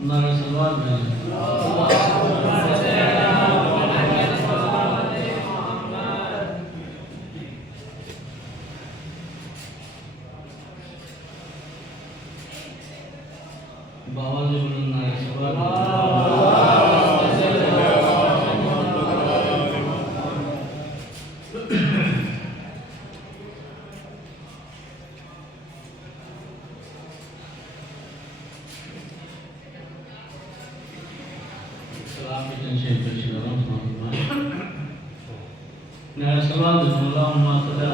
نعرہ سلوات بھیجیں بآواز بلند نعرہ سلوات سلام کی تنشیر پیشی کروں نعرہ سلوات بسم اللہم صلی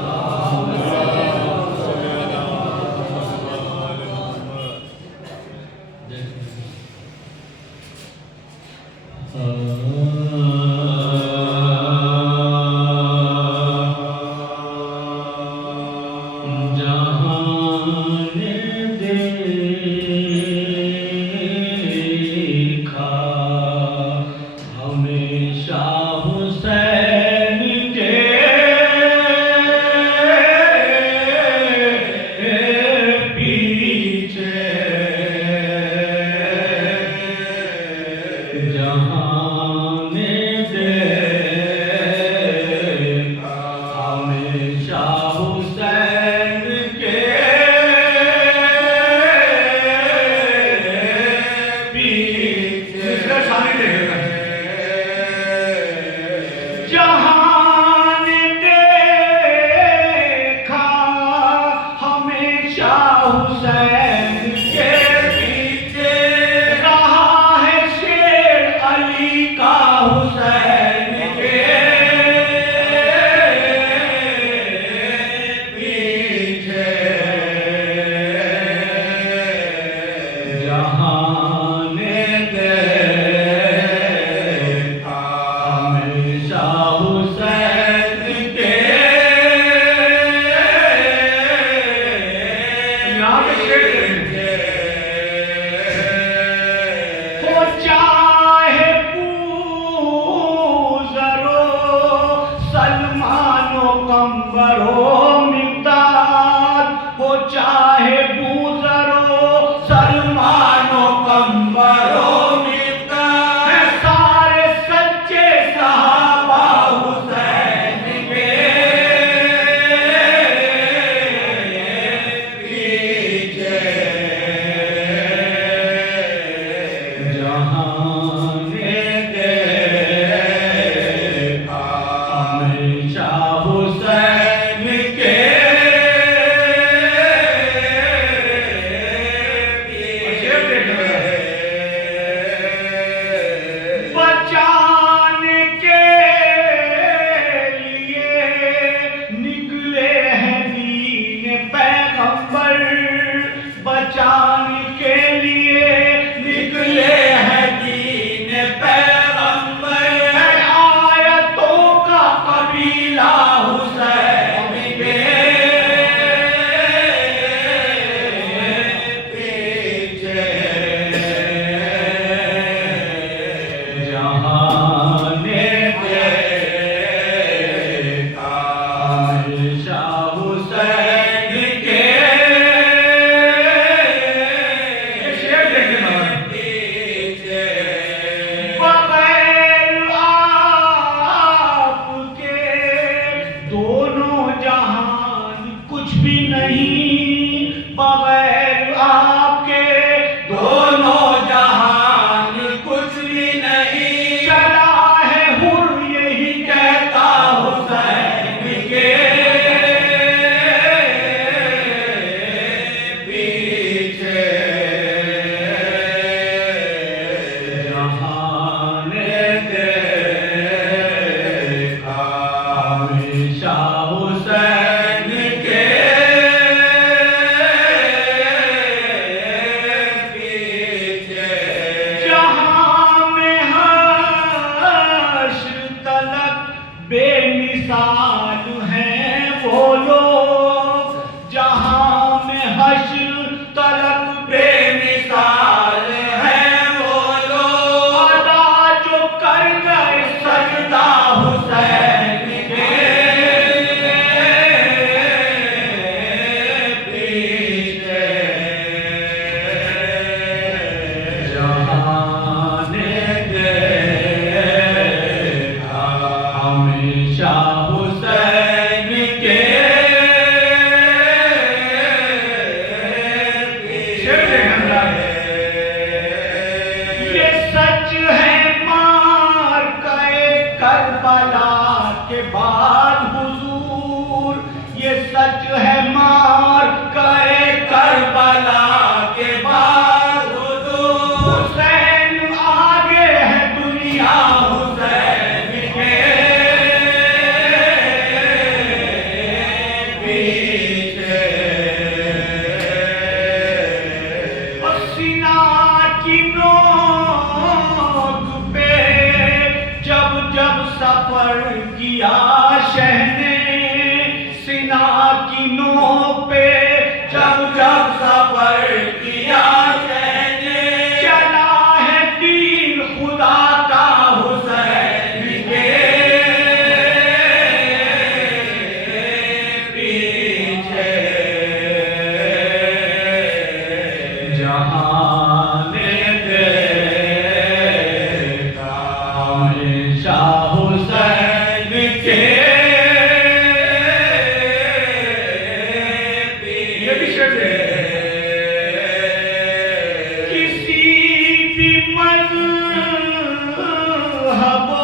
مذہب و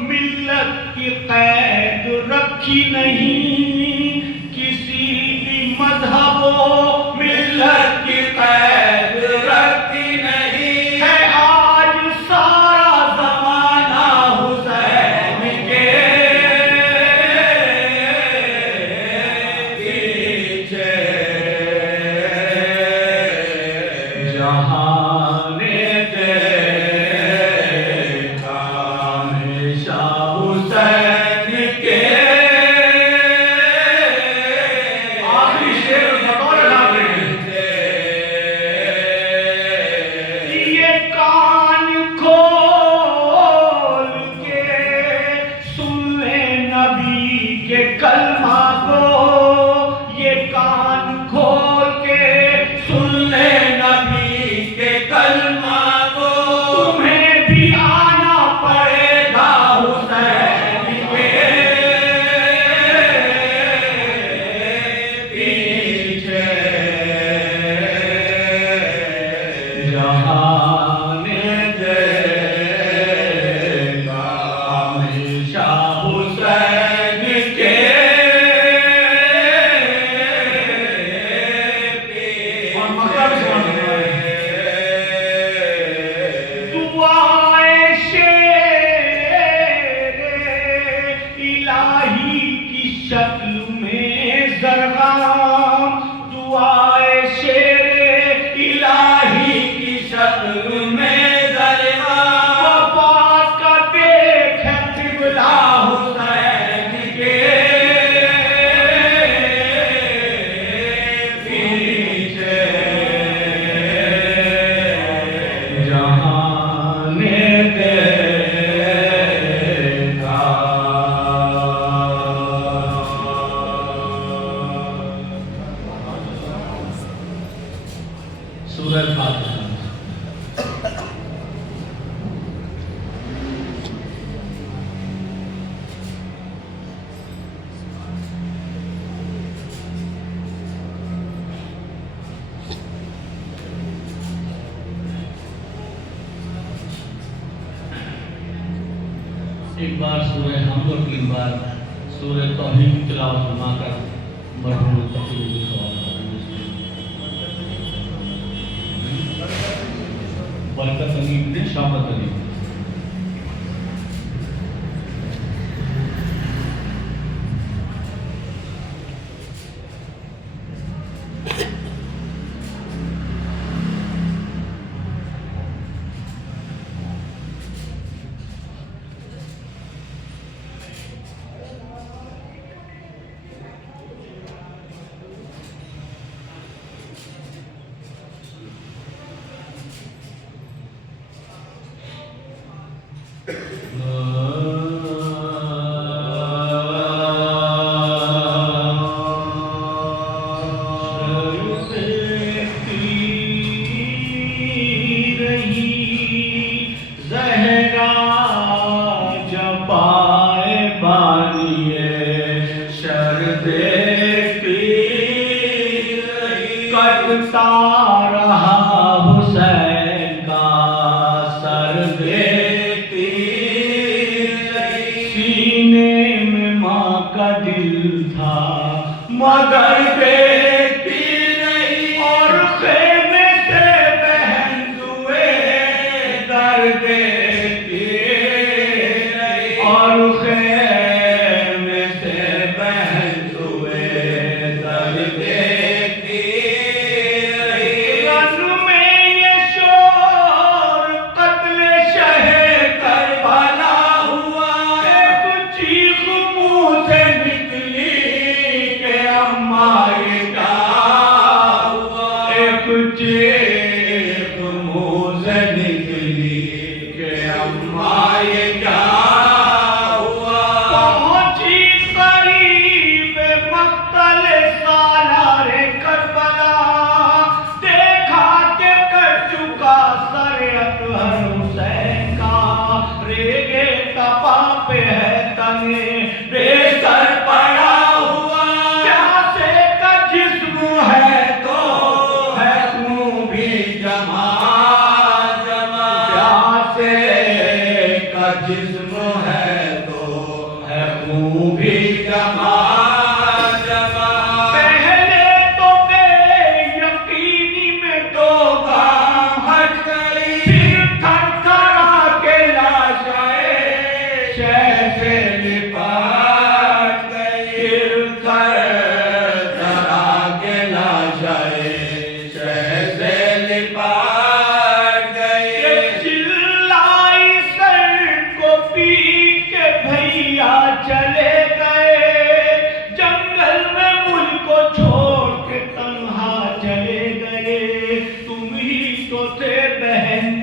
ملت کی قید رکھی نہیں، کسی بھی مذہب و ملت کی قید رکھی نہیں، ہے آج سارا زمانہ حسین کے پیچھے، جہاں نے دیکھا ہمیشہ حسین کے آخری شعر بطور یہ کان کھول کے سن لے نبی کے کلمہ کو، یہ کان کھول کے سن لے نبی کے کلمہ کو، تمہیں بھی آنا پڑے گا حسین کے پیچھے، جہاں نے دیکھا ہمیشہ حسین کے دعائے شیر الہی کی شکل میں زرغام، دعائے شیر الہی کی شکل میں زرغام، وفات کا دیکھ ہے قبلہ حسین کے پیچھے، جہاں نے دیکھا سورہ فاتحہ۔ ایک بار سورہ حمد اور 3 بار سورہ توحید کی تلاوت فرما کر مرحوم تقریر کی سوال کریں گے۔ برکت امید نے شامت علی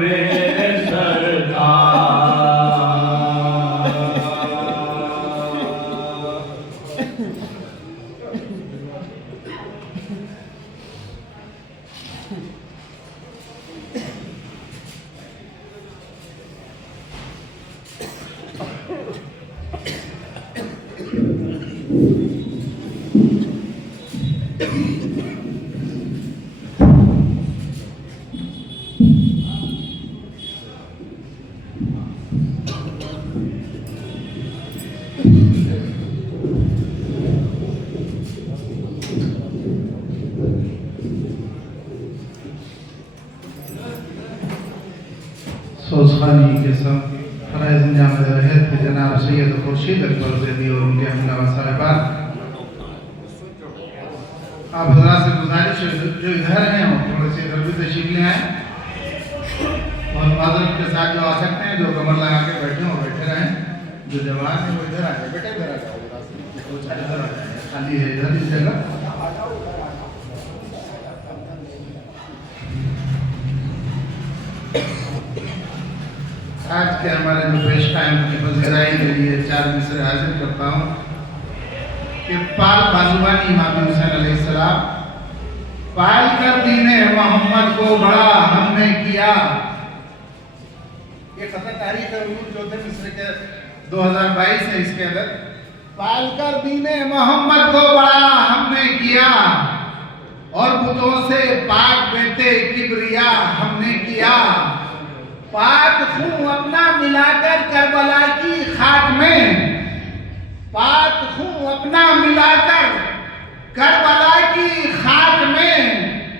میرے سرکار سوزخانی کے سب فرائض انجام دے رہے تھے جناب سید خورشید اکبر زیدی اور ان کے حملہ و صاحبان. آپ حضرات سے گزارش ہے جو ادھر ہیں وہ تھوڑے سے ادھر بھی تشریف لے آئیں اور معذرت کے ساتھ جو آ سکتے ہیں جو کمر لگا کے بیٹھے ہیں وہ بیٹھے رہیں. جو جوان ہیں وہ ادھر آ جائے بیٹے ادھر آ جاؤ ادھر آ جائیں خالی ہے ادھر اس جگہ. آج کے ہمارے جو پیش قائم کی پذیرائی کے لیے 4 مصرے حاضر کرتا ہوں کہ پال بازوانی امام حسین علیہ السلام پال کر دین محمد کو بڑا ہم نے کیا. یہ خطہ تاریخ حضور جو تھے مصر کے 2022 ہے. اس کے اندر پال کر دین محمد کو بڑا ہم نے کیا اور بتوں سے پاک بیتے کبریا ہم نے کیا. پاک خون اپنا ملا کر کربلا کی خاک میں پاک خون اپنا ملا کر کربلا کی خاک میں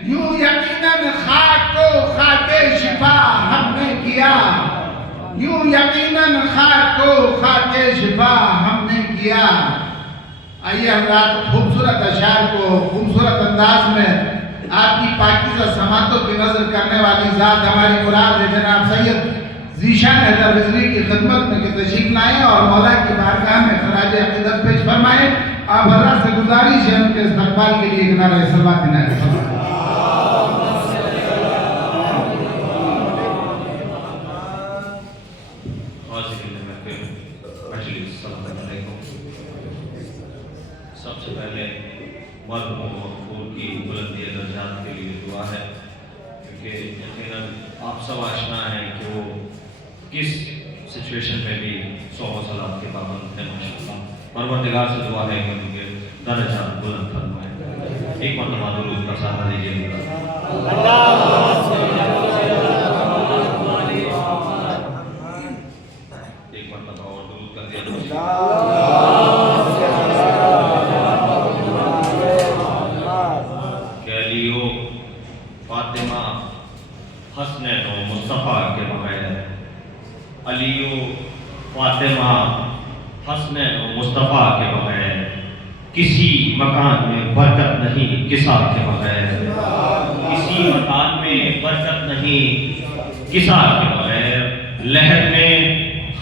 یوں یقیناً خاک کو خاک شفا ہم نے کیا. یوں یقیناً خاک کو خاک شفا ہم نے کیا. آئیے حضرات خوبصورت اشعار کو خوبصورت انداز میں آپ کی پاکیزہ سماعتوں کی نظر کرنے والی ذات ہماری مراد ہے جناب سید ذیشان حیدر رضوی کی خدمت میں کہ تشریف لائیں اور مولا کی بارگاہ میں خراج عقیدت پیش فرمائیں. آپ حضرات سے گزارش ہے ان کے استقبال کے لیے ایک نعرہ صلوات عنایت فرمائیں. سب سے پہلے مرحوم مغفور کی بلندی درجات کے لیے دعا ہے کیونکہ یقیناً آپ سب آشنا ہیں کہ وہ کس سچویشن میں بھی صوم و صلات کے پابند ہیں. ماشاءاللہ پروردگار سے دعا ہے کہ ان کے درجات بلند فرمائے. ایک مرتبہ درود کا سہارا دیجیے. ایک مرتبہ اور درود کر دیا. فاطمہ حسنین و مصطفیٰ کے بغیر علی و فاطمہ حسنین و مصطفیٰ کے بغیر کسی مکان میں برکت نہیں کسا کے بغیر. کسی مکان میں برکت نہیں کسا کے بغیر. لہر میں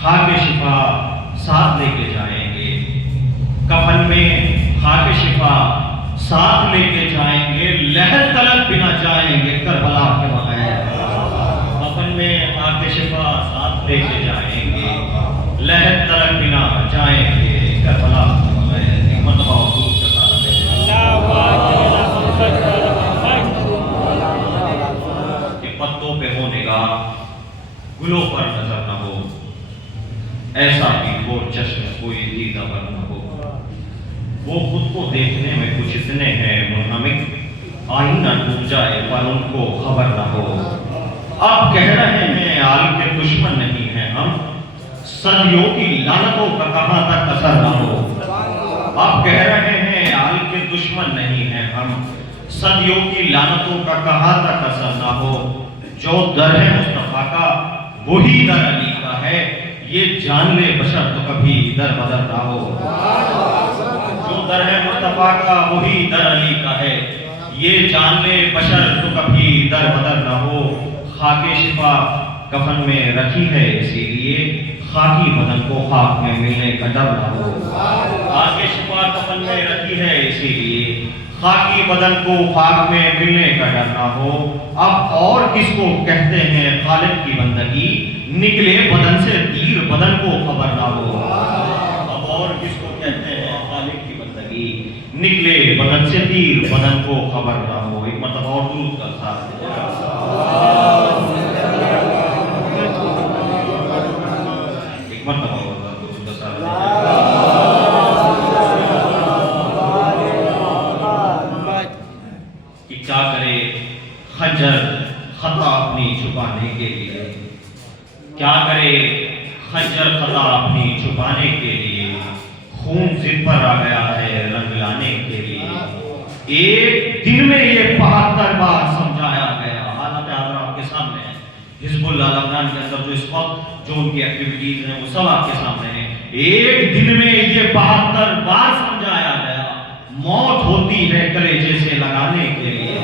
خاک شفا ساتھ لے کے جائیں گے. کفن میں خاک شفا ساتھ لے کے جائیں گے. لہر تلک بھی نہ جائیں گے کربلا کے بغیر. کفن میں خاک شفا ساتھ لے کے جائیں گے. لہر تلک بھی نہ جائیں گے کربلا کے بغیر. ایک مرتبہ حضور کا سارا کہ پتوں پہ ہو نگاہ گلوں پر نظر نہ ہو. ایسا بھی وہ چشم کوئی دیدہ پر نہ ہو. وہ خود کو دیکھنے میں کچھ اتنے ہیں منہمک آئینہ ڈوب جائے پر ان کو خبر نہ ہو. اب کہہ رہے ہیں عالم کے دشمن نہیں ہیں ہم. صدیوں کی لعنتوں کا کہاں تک اثر نہ ہو. اب کہہ رہے ہیں عالم کے دشمن نہیں ہیں ہم. صدیوں کی لعنتوں کا کہاں تک اثر نہ ہو. جو در ہے مصطفیٰ کا وہی در علی کا ہے. یہ جان لے بشر تو کبھی در بدر نہ ہو. جو در ہے مصطفیٰ کا وہی در علی کا ہے. یہ جان لے بشر تو کبھی در بدر نہ ہو. خاک شفا کفن میں رکھی ہے اسی لیے خاکی بدن کو خاک میں ملنے کا ڈر نہ ہو. خاک شفا کفن میں رکھی ہے اسی لیے خاکی بدن کو خاک میں ملنے کا ڈر نہ ہو، اب اور کس کو کہتے ہیں خالق کی بندگی، نکلے بدن سے تیر بدن کو خبر نہ ہو، اب اور کس کو کہتے ہیں خالق کی بندگی، نکلے بدن سے تیر بدن کو خبر نہ ہو۔ ایک مرتبہ اور درود کا ساتھ ایک مرتبہ اور درود کا ساتھ کہ کیا کرے خنجر خطا اپنی چھپانے کے لیے، کیا کرے خنجر خطا اپنی چھپانے کے لیے، خون ضد پر آ گیا ہے رنگ لانے کے لیے، ایک دن میں یہ 72 بار سمجھایا گیا۔ حالات حاضر آپ کے سامنے ہے، حزب اللہ لبنان کے اندر جو اس وقت جو ان کی ایکٹیویٹیز ہیں وہ سب آپ کے سامنے ہیں۔ ایک دن میں یہ 72 بار سمجھایا گیا، موت ہوتی ہے کلیجے سے لگانے کے لیے،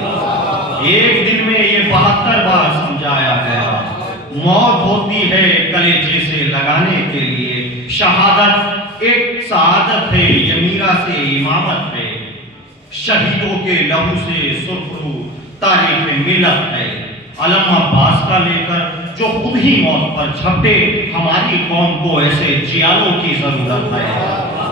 ایک دن میں یہ 72 بار سمجھایا گیا، موت ہوتی ہے کلیجے سے لگانے کے لیے، شہادت ایک سعادت ہے، یہ میراث سے امامت ہے، شہیدوں کے لہو سے سرخرو تاریخ ملت ہے، علم عباس کا لے کر جو خود ہی موت پر جھپٹے، ہماری قوم کو ایسے جیالوں کی ضرورت ہے،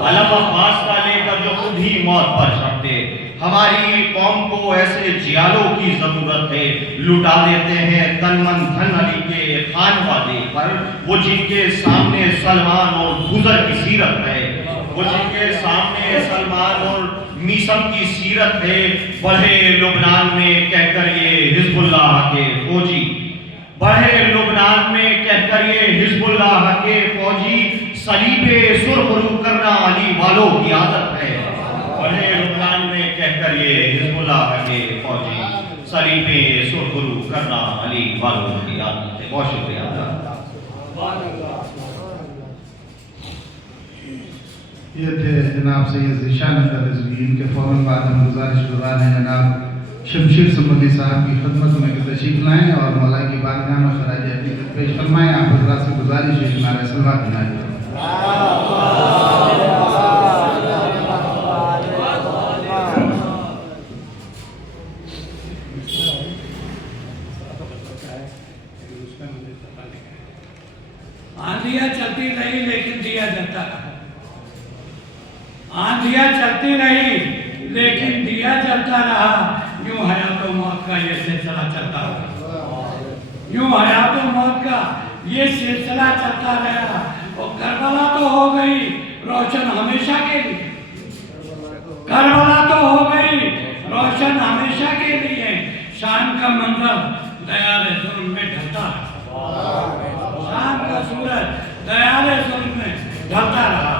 علم عباس کا لے کر جو خود ہی موت پر جھپٹے، ہماری قوم کو ایسے جیالوں کی ضرورت ہے، لٹا دیتے ہیں تن من دھن علی کے خانوادے پر، وہ جن کے سامنے سلمان اور بزر کی سیرت ہے، وہ جن کے سامنے سلمان اور میسم کی سیرت ہے، بڑھے لبنان میں کہہ کر یہ حزب اللہ کے فوجی، بڑھے لبنان میں کہہ کر یہ حزب اللہ کے فوجی، صلیب سرخرو کرنا علی والوں کی عادت ہے، بڑھے لبنان میں کہہ کر یہ حزب اللہ کے فوجی، صلیب سرخرو کرنا علی والوں کی عادت ہے۔ بہت شکریہ۔ یہ تھے جناب سید ذیشان اختر رضوی، ان کے فوراً بعد ہم گزارش گزار ہیں جناب شمشیر سمبلی صاحب کی خدمت میں کہ تشریف لائیں اور مولا کی بارگاہ میں خراج عقیدت پیش فرمائیں۔ آپ حضرات سے گزارش ہے کہ نعرہ صلوات بلائیں۔ آندھیاں چلتی رہی لیکن دیا جلتا رہا، آندھیاں چلتی رہی لیکن دیا جلتا رہا، یوں حیات و موت کا یہ سلسلہ چلتا رہا، یوں حیات و موت کا یہ سلسلہ چلتا رہا، اور کربلا تو ہو گئی روشن ہمیشہ کے لیے، کربلا تو ہو گئی روشن ہمیشہ کے لیے، شام کا منظر دیار ظلم میں ڈھلتا رہا، شام کا سورج دیار ظلم میں ڈھلتا رہا۔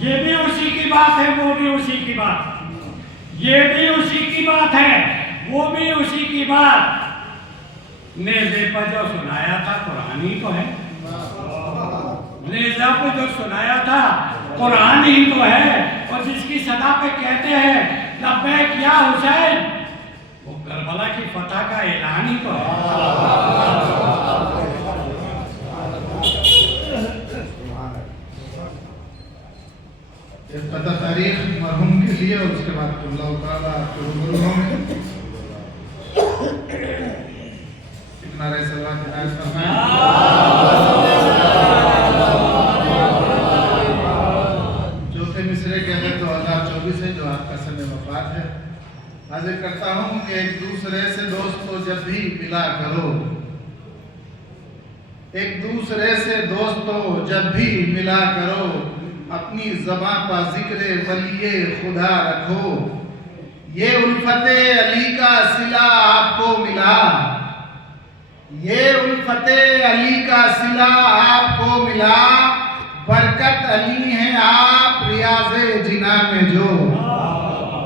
یہ بھی اسی کی بات ہے، وہ بھی اسی کی بات، یہ بھی اسی کی بات ہے، وہ بھی اسی کی بات، نیزے پر جو سنایا تھا قرآن ہی تو ہے، نیزہ پر جو سنایا تھا قرآن ہی تو ہے، اور جس کی صدا پہ کہتے ہیں لبیک یا حسین، وہ کربلا کی فتح کا اعلان ہی تو ہے۔ ابتدا تاریخ مرحوم کے لیے اور اس کے بعد اللہ تعالیٰ آپ کے روبرو ہوں گے۔ ایک نعرہ صلوات عنایت فرمائیں۔ چوتھے مصرعے کے اندر 2024 ہے جو آپ کا سن وفات ہے۔ حاضر کرتا ہوں کہ ایک دوسرے سے دوستو جب بھی ملا کرو، ایک دوسرے سے دوستو جب بھی ملا کرو، اپنی زباں پر ذکر ولی خدا رکھو، یہ الفت علی کا صلہ آپ کو ملا، یہ الفت علی کا صلہ آپ کو ملا، برکت علی ہیں آپ ریاض جناں میں جو،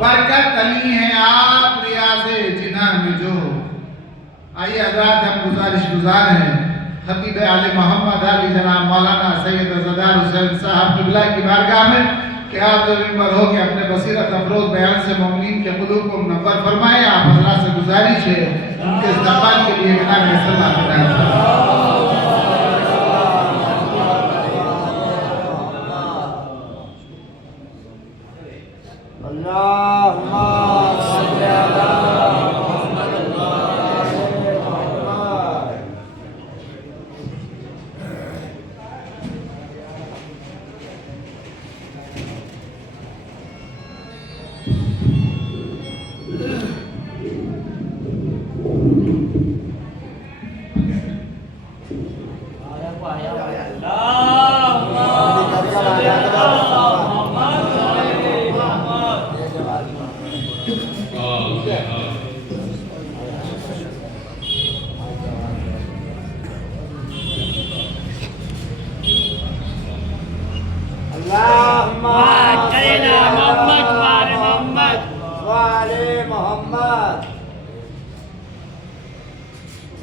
برکت علی ہیں آپ ریاض جناں میں جو۔ آئیے حضرات ہم گزارش گزار ہیں خطیب آل محمد علی جناب مولانا سید زدار حسین صاحب قبلہ کی بارگاہ میں کہ آپ جو ممبر ہو کے اپنے بصیرت افروز بیان سے مومنین کے قلوب کو منور فرمائیں۔ آپ حضرات سے گزارش ہے ان کے استقبال کے لیے نعرہ صلوات عنایت فرمائیں۔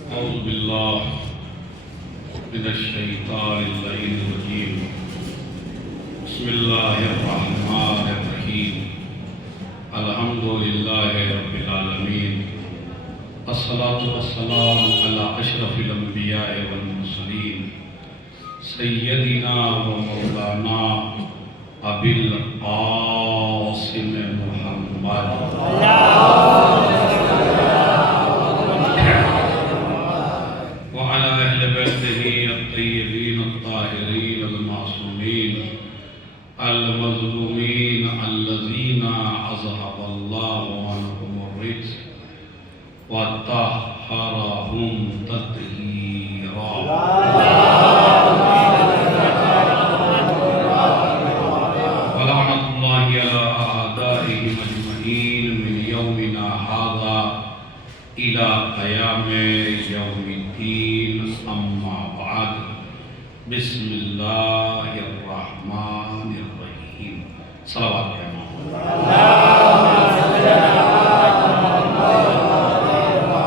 أعوذ بالله من الشيطان اللعين الرجيم. بسم الله الرحمن الرحيم. الحمد لله رب العالمين. الصلاة والسلام على أشرف الأنبياء والمرسلين سيدنا ومولانا أبي القاسم محمد وعلى أهل بيته الطيبين الطاهرين المعصومين المظلومين الذين أذهب الله عنهم الرجس وطهرهم تطهيرا. ولعنة الله على أعدائهم أجمعين من يومنا هذا إلى قيام يوم الدين. أما بعد. بسم الله الرحمن الرحيم. صلوات يا محمد.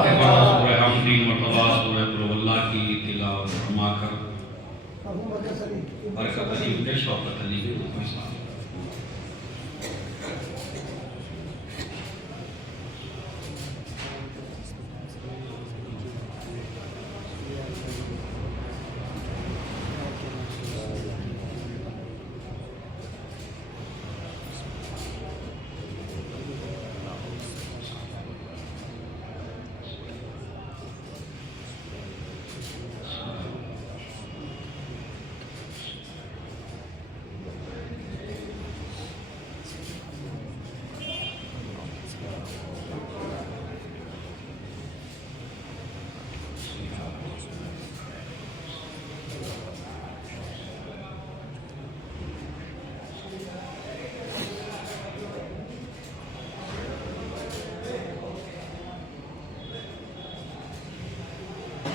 ایک بار سورہ حمدین مرتبہ سورہ قل اللہ کی تلاوت فرما کر برکت علی نے شوکت علی کے روپ میں ساتھ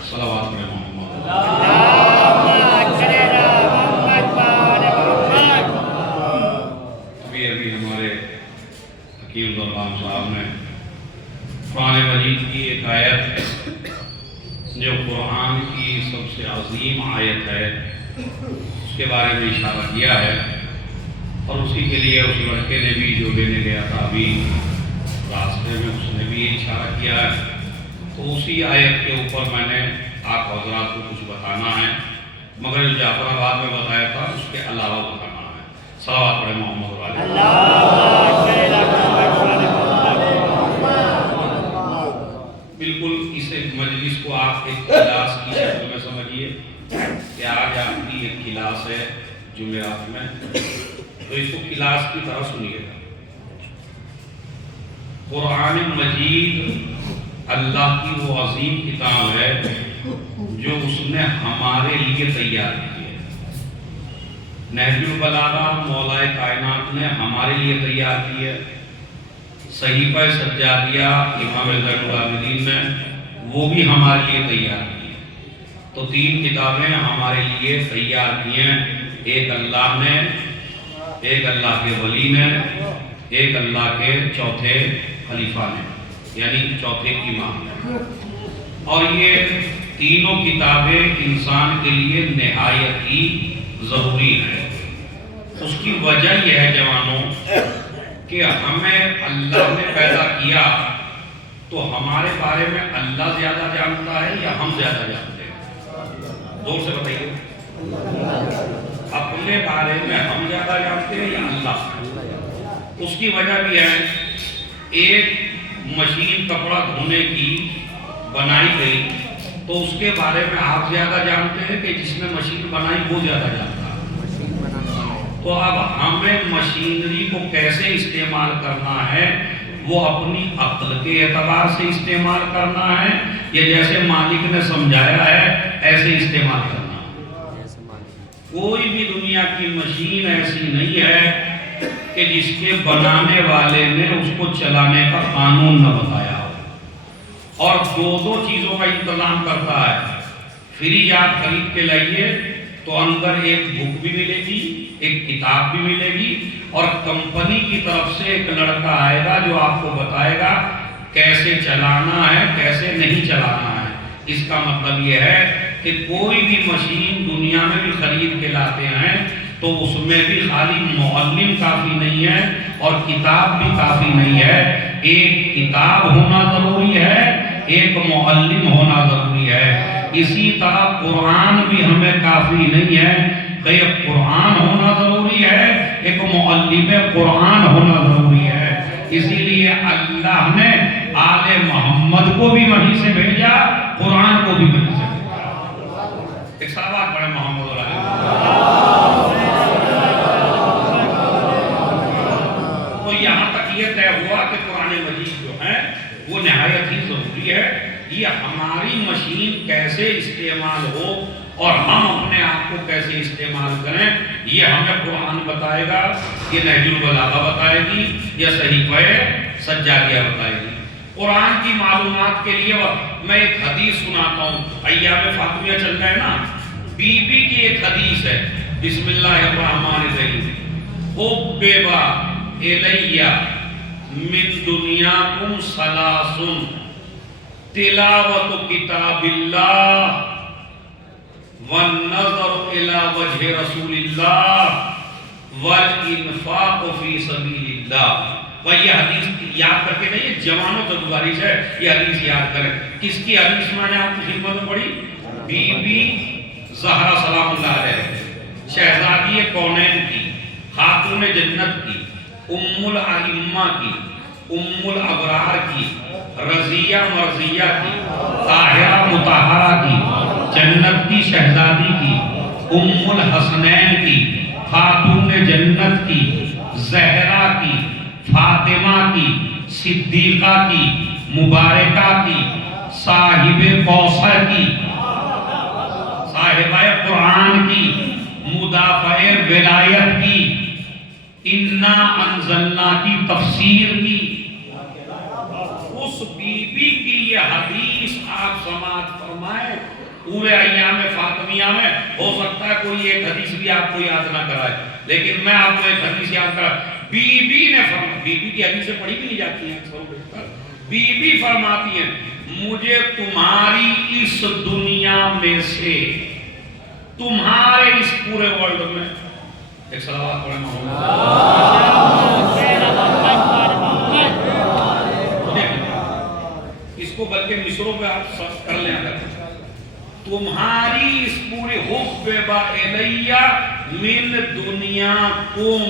صلوات پڑھیں محمد. ابھی ہمارے حکیم دربان صاحب نے قرآن مجید کی ایک آیت جو قرآن کی سب سے عظیم آیت ہے اس کے بارے میں اشارہ کیا ہے، اور اسی کے لیے اس لڑکے نے بھی جو لینے گیا تھا ابھی راستے میں اس نے بھی اشارہ کیا ہے. تو اسی آیت کے اوپر میں نے آپ حضرات کو کچھ بتانا ہے، مگر جو جعفر آباد میں بتایا تھا اس کے علاوہ بتانا ہے. صلوات پڑھیں محمد والے. بالکل اس مجلس کو آپ ایک کلاس کی شکل میں سمجھیے کہ آج آپ کی ایک کلاس ہے جمعرات میں، تو اس کو کلاس کی طرح سنیے گا. قرآن مجید اللہ کی وہ عظیم کتاب ہے جو اس نے ہمارے لیے تیار کی ہے. نہج البلاغہ مولا کائنات نے ہمارے لیے تیار کی ہے. صحیفہ سجادیہ امام زین العابدین نے وہ بھی ہمارے لیے تیار کی ہے. تو تین کتابیں ہمارے لیے تیار کی ہیں، ایک اللہ نے، ایک اللہ کے ولی نے، ایک اللہ کے چوتھے خلیفہ نے، یعنی چوتھے امام نے. اور یہ تینوں کتابیں انسان کے لیے نہایت ہی ضروری ہیں. اس کی وجہ یہ ہے جوانوں کہ ہمیں اللہ نے پیدا کیا تو ہمارے بارے میں اللہ زیادہ جانتا ہے یا ہم زیادہ جانتے ہیں؟ زور سے بتائیے. اپنے بارے میں ہم زیادہ جانتے ہیں یا اللہ؟ اس کی وجہ بھی ہے، ایک مشین کپڑا دھونے کی بنائی گئی تو اس کے بارے میں آپ زیادہ جانتے ہیں کہ جس نے مشین بنائی وہ زیادہ جانتا ہے. تو اب ہمیں مشینری کو کیسے استعمال کرنا ہے وہ اپنی عقل کے اعتبار سے استعمال کرنا ہے یا جیسے مالک نے سمجھایا ہے ایسے استعمال کرنا ہے؟ کوئی بھی دنیا کی مشین ایسی نہیں ہے کہ جس کے بنانے والے نے اس کو چلانے کا قانون نہ بتایا ہو، اور دو چیزوں کا انتظام کرتا ہے۔ فریج آپ خرید کے لائیے تو اندر ایک بک بھی ملے گی، ایک کتاب بھی ملے گی، اور کمپنی کی طرف سے ایک لڑکا آئے گا جو آپ کو بتائے گا کیسے چلانا ہے کیسے نہیں چلانا ہے۔ اس کا مطلب یہ ہے کہ کوئی بھی مشین دنیا میں بھی خرید کے لاتے ہیں تو اس میں بھی خالی معلم کافی نہیں ہے اور کتاب بھی کافی نہیں ہے، ایک کتاب ہونا ضروری ہے، ایک معلم ہونا ضروری ہے۔ اسی طرح قرآن بھی ہمیں کافی نہیں ہے کہ ایک قرآن ہونا ضروری ہے، ایک معلم قرآن ہونا ضروری ہے۔ اسی لیے اللہ نے آل محمد کو بھی وہیں سے بھیجا، قرآن کو بھی وہیں سے بھیجا۔ ایک صلوات پڑھیں محمد اور تو یہاں تک یہ طے ہوا کہ قرآن مجید جو ہے وہ نہایت ہی ضروری ہے۔ یہ ہماری مشین کیسے استعمال ہو اور ہم اپنے آپ کو کیسے استعمال کریں یہ ہمیں قرآن بتائے گا، یہ نہج البلاغہ بتائے گی، یہ صحیفہ سجادیہ بتائے گی۔ قرآن کی معلومات کے لیے میں ایک حدیث سناتا ہوں، ایام فاطمیہ چل رہے ہیں نا، بی بی کی ایک حدیث ہے، بسم اللہ الرحمن الرحیم، حببا الیہ من دنیاکم ثلاث، تلاوت کتاب اللہ والنظر الى وجہ رسول اللہ والانفاق فی سبیل اللہ۔ یہ حدیث یاد کر کے نہیں، جوانوں سے گزارش ہے یہ حدیث یاد کریں۔ کس کی حدیث میں نے آپ کی خدمت میں پڑھی؟ بی بی زہرا سلام اللہ علیہ، شہزادی کونین کی، خاتون جنت کی، ام الائمہ کی، ام الابرار کی، رضیہ مرضیہ کی، طاہرہ مطہرہ کی، جنت کی شہزادی کی، ام الحسنین کی، خاتون جنت کی، زہرا کی، فاطمہ کی، صدیقہ کی، مبارکہ کی، صاحب کوثر کی، صاحبہ قرآن کی، مدافع ولایت کی، انا انزلنا کی تفسیر کی، اس بی بی کی یہ حدیث آپ سماعت فرمائے پورے ایام فاطمیہ میں۔ ہو سکتا ہے کوئی ایک حدیث بھی آپ کو یاد نہ کرائے، لیکن میں آپ کو ایک حدیث یاد کرا۔ بی بی نے فرمایا، بی بی کی حدیثیں پڑھی بھی نہیں جاتی ہیں، بی بی فرماتی ہیں مجھے تمہاری اس دنیا میں سے، تمہارے اس پورے ورلڈ میں، ایک صلوات پڑھیں اس کو بلکہ مصروں پہ آپ سرچ کر لیں، اگر تمہاری اس پورے حبب الیہ من دنیاکم،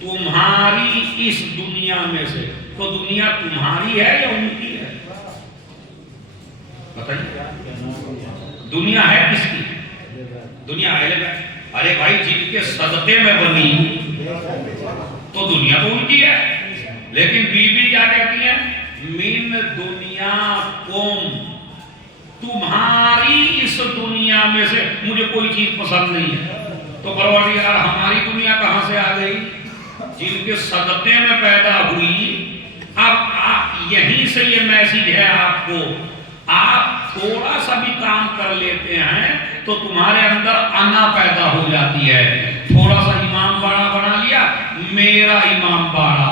تمہاری اس دنیا میں سے، تو دنیا تمہاری ہے یا ان کی ہے؟ بتائیے دنیا ہے کس کی؟ دنیا ہے، ارے بھائی جن کے صدقے میں بنی تو دنیا تو ان کی ہے، لیکن بی بی کیا کہتی ہیں؟ من دنیاکم، تمہاری اس دنیا میں سے مجھے کوئی چیز پسند نہیں ہے۔ تو پروردگار ہماری دنیا کہاں سے آ گئی؟ جن کے صدقے میں پیدا ہوئی۔ اب یہیں سے یہ میسج ہے آپ کو، آپ تھوڑا سا بھی کام کر لیتے ہیں تو تمہارے اندر انا پیدا ہو جاتی ہے۔ تھوڑا سا امام باڑہ بنا لیا، میرا امام باڑہ،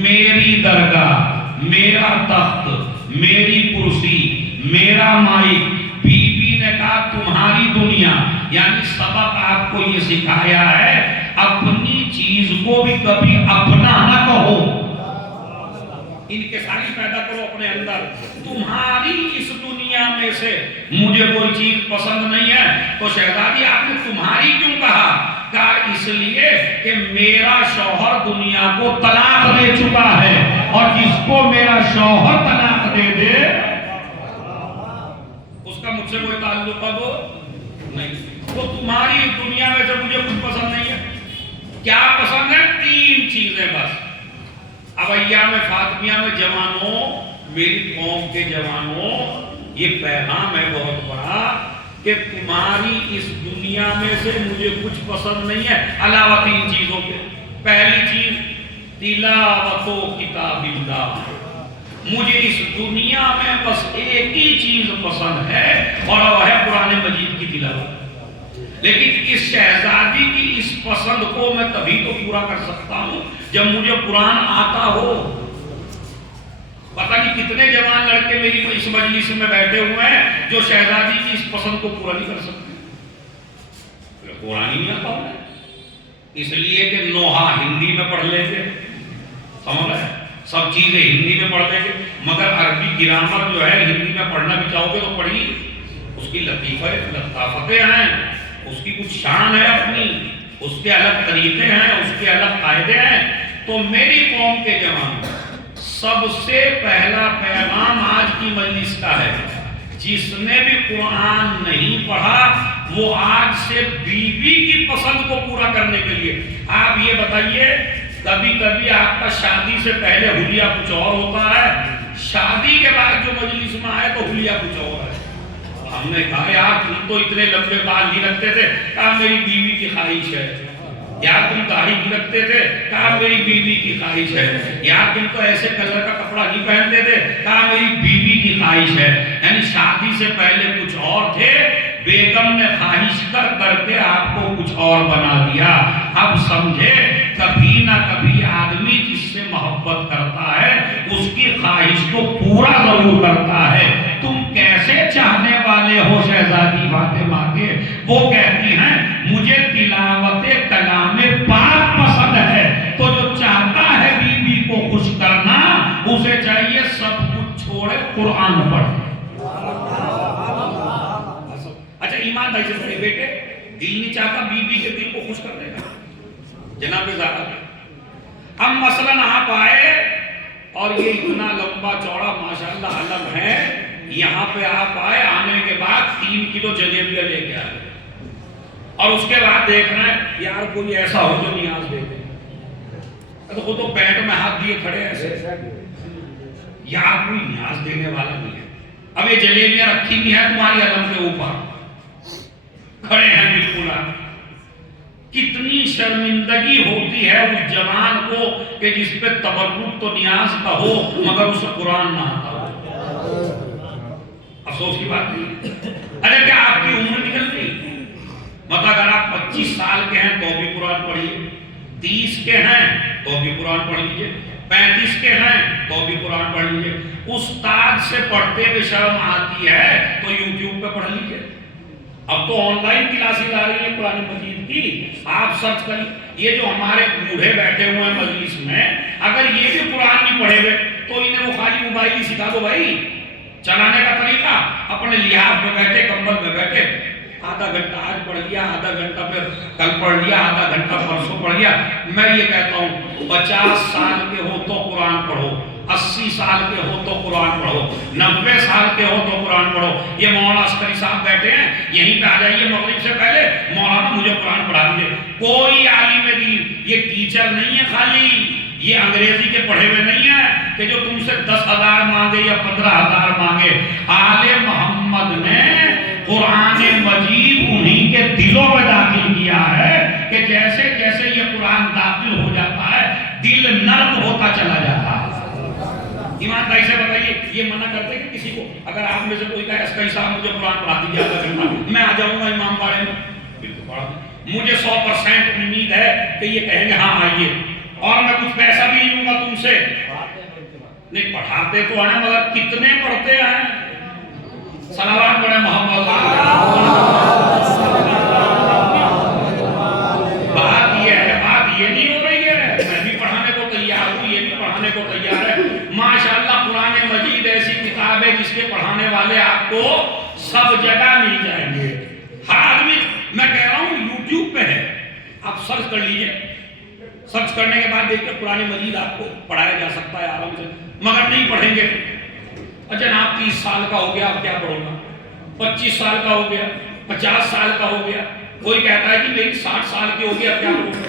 میری درگاہ، میرا تخت، میری کرسی، میرا مائک۔ بی بی نے کہا تمہاری دنیا، یعنی سبق آپ کو یہ سکھایا ہے اپنی چیز کو بھی کبھی اپنا نہ کہو، انکساری پیدا کرو اپنے اندر۔ تمہاری اس دنیا میں سے مجھے کوئی چیز پسند نہیں ہے، تو شہزادی آپ نے تمہاری کیوں کہا؟ کہا اس لیے کہ میرا شوہر دنیا کو طلاق دے چکا ہے، اور جس کو میرا شوہر طلاق دے دے اس کا مجھ سے کوئی تعلق اب نہیں۔ تو تمہاری دنیا میں سے مجھے کچھ پسند نہیں ہے۔ کیا پسند ہے؟ تین چیزیں بس۔ اب ایام فاطمیہ میں جوانوں، میری قوم کے جوانوں، یہ پیغام ہے بہت بڑا کہ تمہاری اس دنیا میں سے مجھے کچھ پسند نہیں ہے علاوہ 3 چیزوں کے۔ پہلی چیز تلاوت و کتاب اللہ، مجھے اس دنیا میں بس ایک ہی چیز پسند ہے اور وہ ہے قرآن مجید کی تلاوت۔ لیکن اس شہزادی کی اس پسند کو میں تبھی تو پورا کر سکتا ہوں جب مجھے قرآن آتا ہو۔ پتہ نہیں کتنے جوان لڑکے میری اس مجلس میں بیٹھے ہوئے ہیں جو شہزادی کی اس پسند کو پورا نہیں کر سکتے۔ قرآن ہی نہیں آتا ہوں، اس لیے کہ نوحہ ہندی میں پڑھ لیتے، سمجھ رہے ہیں، سب چیزیں ہندی میں پڑھ لیں گے، مگر عربی گرامر جو ہے ہندی میں پڑھنا بھی چاہو گے تو پڑھیے، اس کی لطافتیں ہیں، اس کی کچھ شان ہے اپنی، اس کے الگ طریقے ہیں، اس کے الگ قاعدے ہیں۔ تو میری قوم کے جوان، سب سے پہلا پیغام آج کی مجلس کا ہے، جس نے بھی قرآن نہیں پڑھا وہ آج سے بیوی کی پسند کو پورا کرنے کے لیے، آپ یہ بتائیے کبھی کبھی آپ کا شادی سے پہلے حلیہ کچھ اور ہوتا ہے، شادی کے بعد جو مجلس میں آئے تو حلیہ کچھ اور ہے۔ ہم نے کہا یار تم تو اتنے لمبے بال نہیں رکھتے تھے، کہا میری بیوی کی خواہش ہے۔ یار تم داڑھی نہیں رکھتے تھے، کہا میری بیوی کی خواہش ہے۔ یار تم تو ایسے کلر کا کپڑا نہیں پہنتے تھے، کہا میری بیوی کی خواہش ہے۔ یعنی شادی سے پہلے کچھ اور تھے، بیگم نے خواہش کر کے آپ کو کچھ اور بنا دیا۔ اب سمجھے کبھی نہ کبھی آدمی جس سے محبت کرتا ہے اس کی خواہش کو پورا ضرور کرتا ہے۔ تم کیسے چاہنے والے ہو شہزادی فاطمہ کے؟ وہ کہتی ہیں مجھے تلاوت کلام پاک پسند ہے۔ تو جو چاہتا ہے بیوی کو خوش کرنا، اسے چاہیے سب کچھ چھوڑے قرآن پڑھے۔ اچھا ایمان بھائی سے بڑے بیٹے، دل نہیں چاہتا بیوی کے دل کو خوش کرنے کا، جناب زیادہ۔ اب مثلاً آپ آئے اور یہ اتنا لمبا چوڑا ماشاءاللہ علم ہے، یہاں پہ آپ آئے، آنے کے بعد 3 کلو جلیبیاں لے کے آئے، اور اس کے بعد دیکھ رہے ہیں یار کوئی ایسا ہو جو نیاز دے دے، تو وہ تو پیٹ میں ہاتھ دیے کھڑے ایسے، یار کوئی نیاز دینے والا نہیں ہے۔ اب یہ جلیبیاں رکھی بھی ہیں تمہاری علم کے اوپر، کھڑے ہیں بالکل۔ کتنی شرمندگی ہوتی ہے اس جوان کو کہ جس پہ تبرک تو نیاز کا ہو مگر اسے قرآن نہ آتا ہو۔ افسوس کی بات نہیں۔ ارے کیا آپ کی عمر نکل گئی؟ مطلب اگر آپ 25 سال کے ہیں تو بھی قرآن پڑھیے، 30 کے ہیں تو بھی قرآن پڑھ لیجیے، 35 کے ہیں تو بھی قرآن پڑھ لیجیے۔ استاد سے پڑھتے ہوئے شرم آتی ہے تو یوٹیوب پہ پڑھ لیجیے۔ اب تو آن لائن کلاسز آ رہی ہیں قرآن مجید کی، آپ سرچ کریں۔ یہ جو ہمارے بوڑھے بیٹھے ہوئے ہیں مجلس میں، اگر یہ بھی قرآن نہیں پڑھے ہوئے تو انہیں وہ خالی موبائل ہی سکھا دو بھائی، چلانے کا طریقہ، اپنے لحاظ میں بیٹھے، کمبل میں بیٹھے، آدھا گھنٹہ آج پڑھ لیا، آدھا گھنٹہ پھر کل پڑھ لیا، آدھا گھنٹہ پرسوں پڑھ لیا۔ میں یہ کہتا ہوں 50 سال کے ہو تو قرآن پڑھو، 80 سال کے ہو تو قرآن پڑھو، 90 سال کے ہو تو قرآن پڑھو۔ یہ مولانا عسکری صاحب بیٹھے ہیں، یہیں پہ آ جائیے مغرب سے پہلے، مولانا مجھے قرآن پڑھا دیجیے۔ کوئی عالم دین، یہ ٹیچر نہیں ہے خالی، یہ انگریزی کے پڑھے ہوئے نہیں ہیں کہ جو تم سے 10,000 مانگے یا 15,000 مانگے۔ آل محمد نے قرآن مجید انہی کے دلوں میں داخل کیا ہے کہ جیسے جیسے یہ قرآن داخل ہو جاتا ہے دل نرم ہوتا چلا جاتا ہے۔ ایمان بھائی سے بتائیے، یہ منع کرتے کہ کسی کو اگر آپ میں سے کوئی کہے عسکری صاحب مجھے قرآن پڑھا دیجیے آدھا گھنٹہ، میں آ جاؤں گا امام باڑے میں، بالکل پڑھا دیں۔ مجھے 100% امید ہے کہ یہ کہیں گے ہاں آئیے، اور میں کچھ پیسہ بھی نہیں لوں گا تم سے۔ نہیں پڑھاتے تو ہیں مگر کتنے پڑھتے ہیں؟ صلوات پڑھیں محمد بات یہ نہیں ہو رہی ہے۔ میں بھی پڑھانے کو تیار ہوں، یہ بھی پڑھانے کو تیار ہے۔ ماشاءاللہ قرآن مجید ایسی کتاب ہے جس کے پڑھانے والے آپ کو سب جگہ مل جائیں گے۔ ہر آدمی، میں کہہ رہا ہوں یوٹیوب پہ ہے، آپ سرچ کر لیجئے، سرچ کرنے کے بعد دیکھیں قرآن مجید آپ کو پڑھایا جا سکتا ہے آرام سے، مگر نہیں پڑھیں گے۔ جناب 30 سال کا ہو گیا اب کیا پڑھوں گا، 25 سال کا ہو گیا، 50 سال کا ہو گیا، کوئی کہتا ہے کہ میری 60 سال کی ہو گیا اب کیا پڑھوں گا۔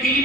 3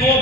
2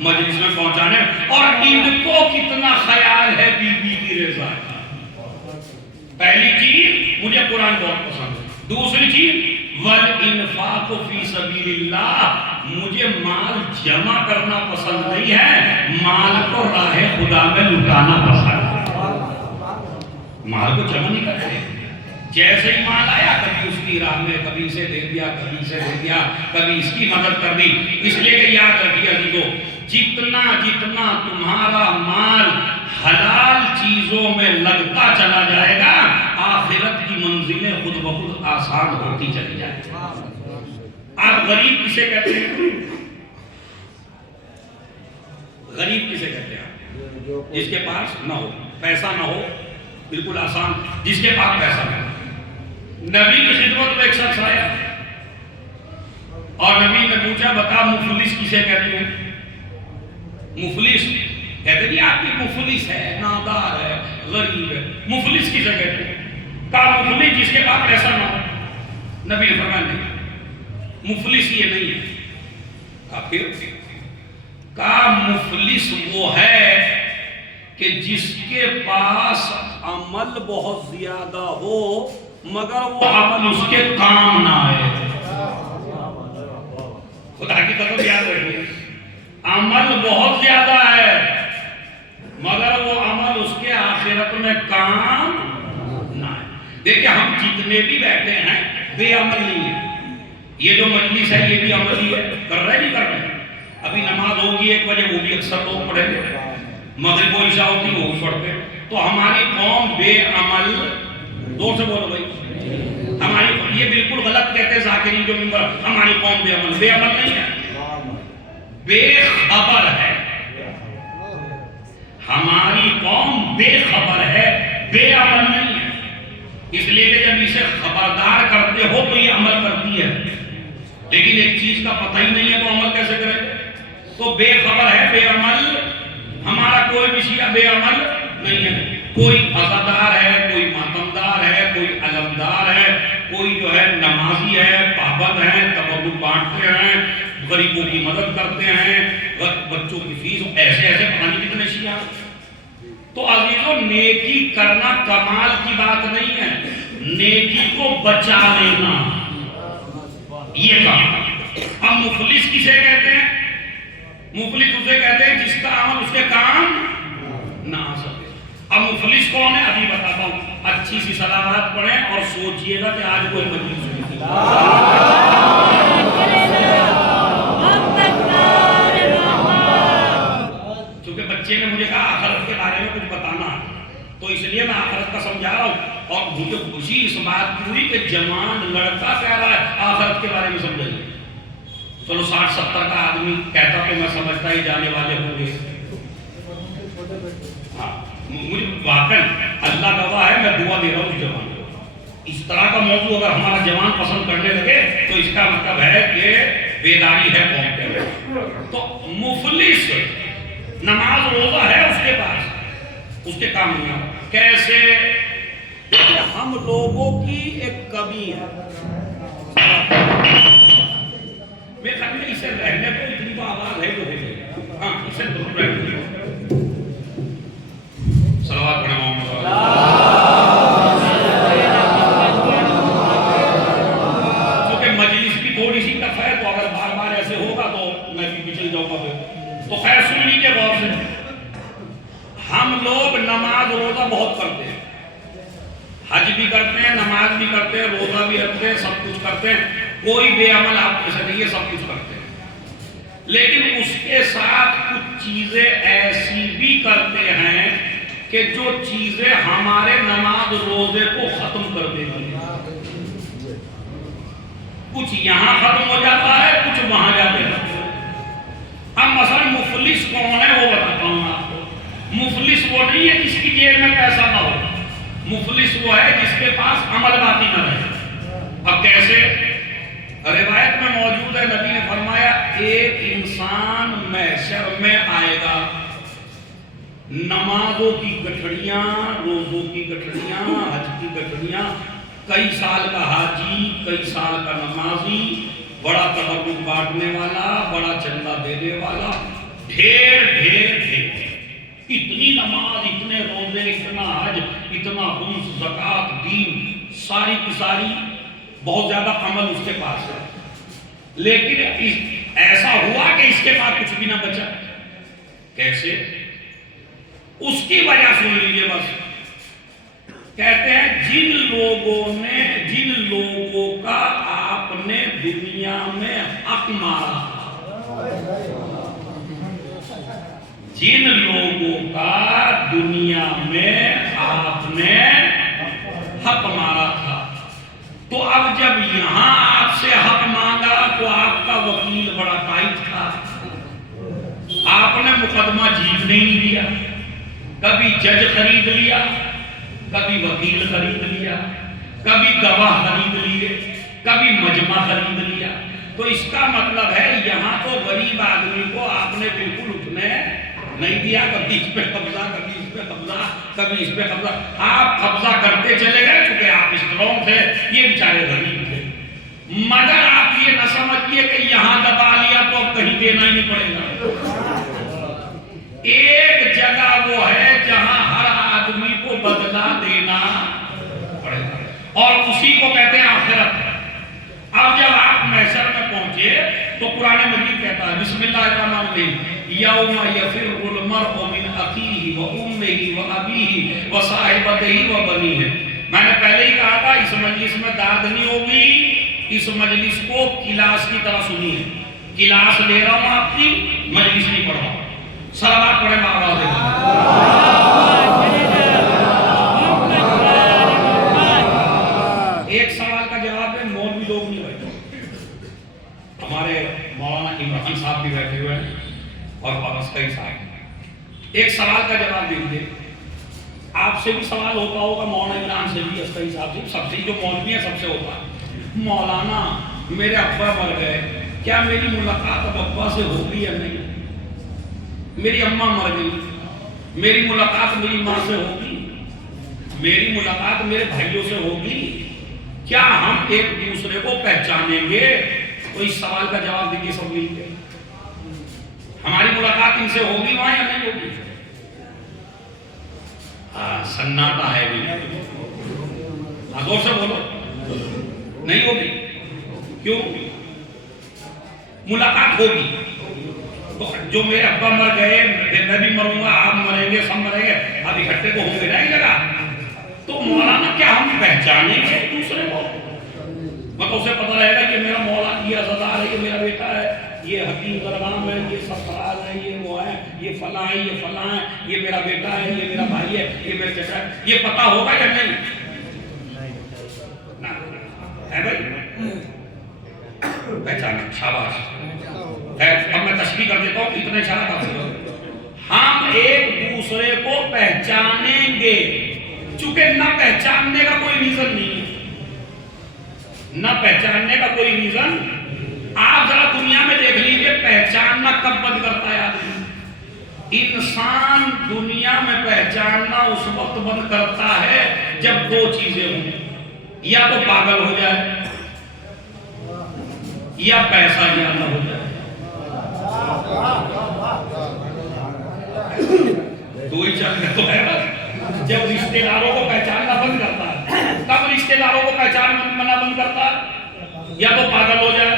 مجلس میں پہنچانے، اور ان کو کتنا خیال ہے بی بی کی رضا کا۔ پہلی چیز مجھے قرآن بہت پسند ہے، دوسری چیز وَالْإِنفَاقُ فِي سَبِيلِ اللَّهِ، مجھے مال جمع کرنا پسند نہیں ہے، مال کو راہ خدا میں لٹانا پسند ہے۔ مال کو جمع نہیں کرتے، جیسے ہی مال آیا کبھی اس کی راہ میں، کبھی اسے دے دیا، کبھی اسے دے دیا، کبھی اس کی مدد کر دی۔ اس لیے کہ یاد رکھیے عزیزو، جتنا جتنا تمہارا مال حلال چیزوں میں لگتا چلا جائے گا، آخرت کی منزلیں خود بخود آسان ہوتی چلی جائیں گی۔ آپ غریب کسے کہتے ہیں؟ غریب کسے کہتے ہیں؟ جس کے پاس نہ ہو، پیسہ نہ ہو، بالکل آسان، جس کے پاس پیسہ نہ ہو۔ نبی کی خدمت میں ایک شخص آیا اور نبی نے پوچھا بتا مفلس کسے کہتے ہیں؟ مفلس کہتے ہیں آپ کی مفلس ہے، نادار ہے، غریب ہے، مفلس کسے کہتے ہیں؟ کہا مفلس جس کے پاس پیسہ نہ ہو۔ نبی نے فرمایا نہیں، مفلس یہ نہیں ہے۔ کہا پھر؟ کہا مفلس وہ ہے کہ جس کے پاس عمل بہت زیادہ ہو مگر وہ عمل اس کے کام نہ آئے۔ خدا کی قسم یاد رکھیے، عمل بہت زیادہ ہے مگر وہ عمل اس کے آخرت میں کام نہ آئے۔ دیکھیں ہم جتنے بھی بیٹھے ہیں بے عمل نہیں ہے، یہ جو مجلس ہے یہ بھی عملی ہے، کر رہے نہیں کر رہے۔ ابھی نماز ہوگی 1 بجے، وہ بھی اکثر لوگ پڑھیں گے، مغرب و عشاء ہوتی وہ بھی پڑھتے۔ تو ہماری قوم بے عمل، دور سے بولو بھائی، ہماری یہ بالکل غلط کہتے ہیں ذاکرین جو ممبر، ہماری قوم بے عمل، بے عمل نہیں ہے، بے خبر ہے۔ ہماری قوم بے خبر ہے، بے عمل نہیں ہے۔ اس لیے کہ جب اسے خبردار کرتے ہو تو یہ عمل کرتی ہے، لیکن ایک چیز کا پتہ ہی نہیں ہے تو عمل کیسے کرے؟ تو بے خبر ہے، بے عمل۔ ہمارا کوئی بھی شیعہ بے عمل نہیں ہے، کوئی عزادار ہے، کوئی ماتمدار ہے، کوئی علمدار ہے، کوئی جو ہے نمازی ہے، پابند ہے، تبرک بانٹتے ہیں، غریبوں کی مدد کرتے ہیں، بچوں کی فیس، ایسے ایسے پتہ نہیں کتنے شیعہ۔ تو عزیزو نیکی کرنا کمال کی بات نہیں ہے، نیکی کو بچا لینا یہ کام۔ اب مفلس کسے کہتے ہیں؟ مفلس اسے کہتے ہیں جس کا عمل اس کے کام نہ آ سکے۔ اب مفلس کون ہے ابھی بتاتا ہوں، اچھی سی صلوات پڑھیں اور سوچئے گا کہ آج کوئی مجلس ہوئی تھی۔ چونکہ بچے نے مجھے کہا آخرت کے بارے میں کچھ بتانا ہے تو اس لیے میں آخرت کا سمجھا رہا ہوں، اور مجھے خوشی اس بات کی ہوئی کہ جوان لڑکا کہہ رہا ہے آخرت کے بارے میں سمجھائیے۔ چلو 60-70 کا آدمی کہتا تو میں سمجھتا ہی جانے والے ہوں گے۔ ہاں مجھے واقعی اللہ گواہ ہے، میں دعا دے رہا ہوں اس جوان کو۔ اس طرح کا موضوع اگر ہمارا جوان پسند کرنے لگے تو اس کا مطلب ہے کہ بیداری ہے قوم کے اندر۔ تو مفلس نماز روزہ ہے اس کے پاس، اس کے کام نہیں آتا۔ کیسے؟ ہم لوگوں کی ایک کمی ہے، میں خیال میں اسے رہنے کو اتنی تو آواز ہے جو ہے، ہاں اسے دور رہنے کو۔ صلوات پڑھیں محمد صلی اللہ علیہ وسلم۔ کیونکہ مجلس کی تھوڑی سی ٹف ہے تو اگر بار بار ایسے ہوگا تو میں بھی پچھل جاؤں گا پھر، تو خیر سن لیجیے غور سے۔ ہم لوگ نماز روزہ بہت کرتے ہیں، حج بھی کرتے ہیں، نماز بھی کرتے ہیں، روزہ بھی رکھتے ہیں، سب کچھ کرتے ہیں، کوئی بے عمل آپ کے ساتھ نہیں ہے، سب کچھ کرتے ہیں۔ لیکن اس کے ساتھ کچھ چیزیں ایسی بھی کرتے ہیں کہ جو چیزیں ہمارے نماز روزے کو ختم کر دیتی ہیں۔ کچھ یہاں ختم ہو جاتا ہے، کچھ وہاں جاتے ہیں۔ اب مثلا مفلس کون ہے وہ بتاتا ہوں آپ کو۔ مفلس وہ نہیں ہے جس کی جیب میں پیسہ نہ ہو، مفلس وہ ہے جس کے پاس عمل باقی نہ رہے۔ اب کیسے؟ روایت میں موجود ہے، نبی نے فرمایا ایک انسان محشر میں آئے گا، نمازوں کی گٹھڑیاں، روزوں کی گٹھڑیاں، حج کی گٹھڑیاں، کئی سال کا حاجی، کئی سال کا نمازی، بڑا تبرک بانٹنے والا، بڑا چندہ دینے والا، ڈھیر ڈھیر ڈھیر اتنی نماز، اتنے روزے، اتنا حج، اتنا خمس، زکوٰۃ، دین، ساری کی ساری بہت زیادہ عمل اس کے پاس ہے، لیکن ایسا ہوا کہ اس کے پاس کچھ بھی نہ بچا۔ کیسے؟ اس کی وجہ سن لیجیے بس۔ کہتے ہیں جن لوگوں کا آپ نے دنیا میں حق مارا، جن لوگوں کا دنیا میں آپ نے حق مارا تھا، تو اب جب یہاں آپ سے حق مانگا تو آپ کا وکیل بڑا ٹائٹ تھا، آپ نے مقدمہ جیتنے نہیں دیا، کبھی جج خرید لیا، کبھی وکیل خرید لیا، کبھی گواہ خرید لیے، کبھی مجمع خرید لیا۔ تو اس کا مطلب ہے یہاں تو غریب آدمی کو آپ نے بالکل اٹھنے نہیں دیا، کبھی اس پہ قبضہ، کبھی اس پہ قبضہ، کبھی اس پہ قبضہ، آپ قبضہ کرتے چلے گئے چونکہ آپ اسٹرانگ تھے، یہ بیچارے غریب تھے۔ مگر آپ یہ نہ سمجھیے کہ یہاں دبا لیا تو اب کہیں دینا ہی نہیں پڑے گا۔ ایک جگہ وہ ہے جہاں ہر آدمی کو بدلہ دینا پڑے گا، اور اسی کو کہتے ہیں آخرت۔ اب جب آپ محشر میں پہنچے تو قرآن مجید کہتا ہے بسم اللہ الرحمن الرحیم یوم یفر المرء من اخیہ وامہ وابیہ وصاحبتہ وبنیہ۔ میں نے پہلے ہی کہا تھا اس مجلس میں داد نہیں ہوگی، اس مجلس کو کلاس کی طرح سنیے، کلاس لے رہا ہوں آپ کی، مجلس نہیں پڑھ رہا ہوں۔ صلوات پڑھیں ماں ایک سوال کا جواب ہے، مولوی لوگ نہیں بیٹھے، ہمارے مولانا عمران صاحب بھی بیٹھے ہوئے ہیں اور کئی صاحب، ایک سوال کا جواب دیجیے۔ آپ سے بھی سوال ہوتا ہوگا، مولانا عمران سے بھی، اسکری صاحب سے، سب سے، جو مولوی ہیں سب سے ہوتا ہے، مولانا میرے ابا مر گئے، کیا میری ملاقات اب ابا سے ہوگی یا نہیں؟ میری اماں مر گئی، میری ملاقات میری ماں سے ہوگی، میری ملاقات میرے بھائیوں سے ہوگی، کیا ہم ایک دوسرے کو پہچانیں گے؟ تو اس سوال کا جواب دیجیے سب مل کے، ہماری ملاقات ان سے ہوگی وہاں یا نہیں ہوگی؟ سناٹا ہے بھی، زور سے بولو، نہیں ہوگی۔ کیوں؟ ملاقات ہوگی تو جو میرے ابا مر گئے، میں بھی مروں گا، آپ مریں گے، سب مریں گے، اب اکٹھے تو ہوں گے نہیں لگا، تو مولانا کیا ہم پہچانیں گے ایک دوسرے کو؟ مطلب اسے پتہ رہے گا کہ میرا مولانا یہ عزدار ہے، یہ میرا بیٹا ہے، یہ حکیم درغام ہے، یہ سرفراز ہے، یہ وہ ہے، یہ فلاں ہے، یہ فلاں ہے، یہ میرا بیٹا ہے، یہ میرا بھائی ہے، یہ میرا چچا ہے، یہ پتہ ہوگا یا نہیں؟ ہے بھائی پہچانا، شاباش۔ اب میں تشریح کر دیتا ہوں، اتنا اشارہ کافی ہے۔ ہم ایک دوسرے کو پہچانیں گے، چونکہ نہ پہچاننے کا کوئی ریزن نہیں ہے، نہ پہچاننے کا کوئی ریزن۔ آپ ذرا دنیا میں دیکھ لیجئے پہچاننا کب بند کرتا ہے آدمی؟ انسان دنیا میں پہچاننا اس وقت بند کرتا ہے جب دو چیزیں ہوں، یا تو پاگل ہو جائے یا پیسہ زیادہ ہو جائے۔ دو ہی چیزیں تو ہے بس۔ جب رشتہ داروں کو پہچاننا بند کرتا ہے، تب رشتہ داروں کو پہچاننا بند کرتا ہے، یا تو پاگل ہو جائے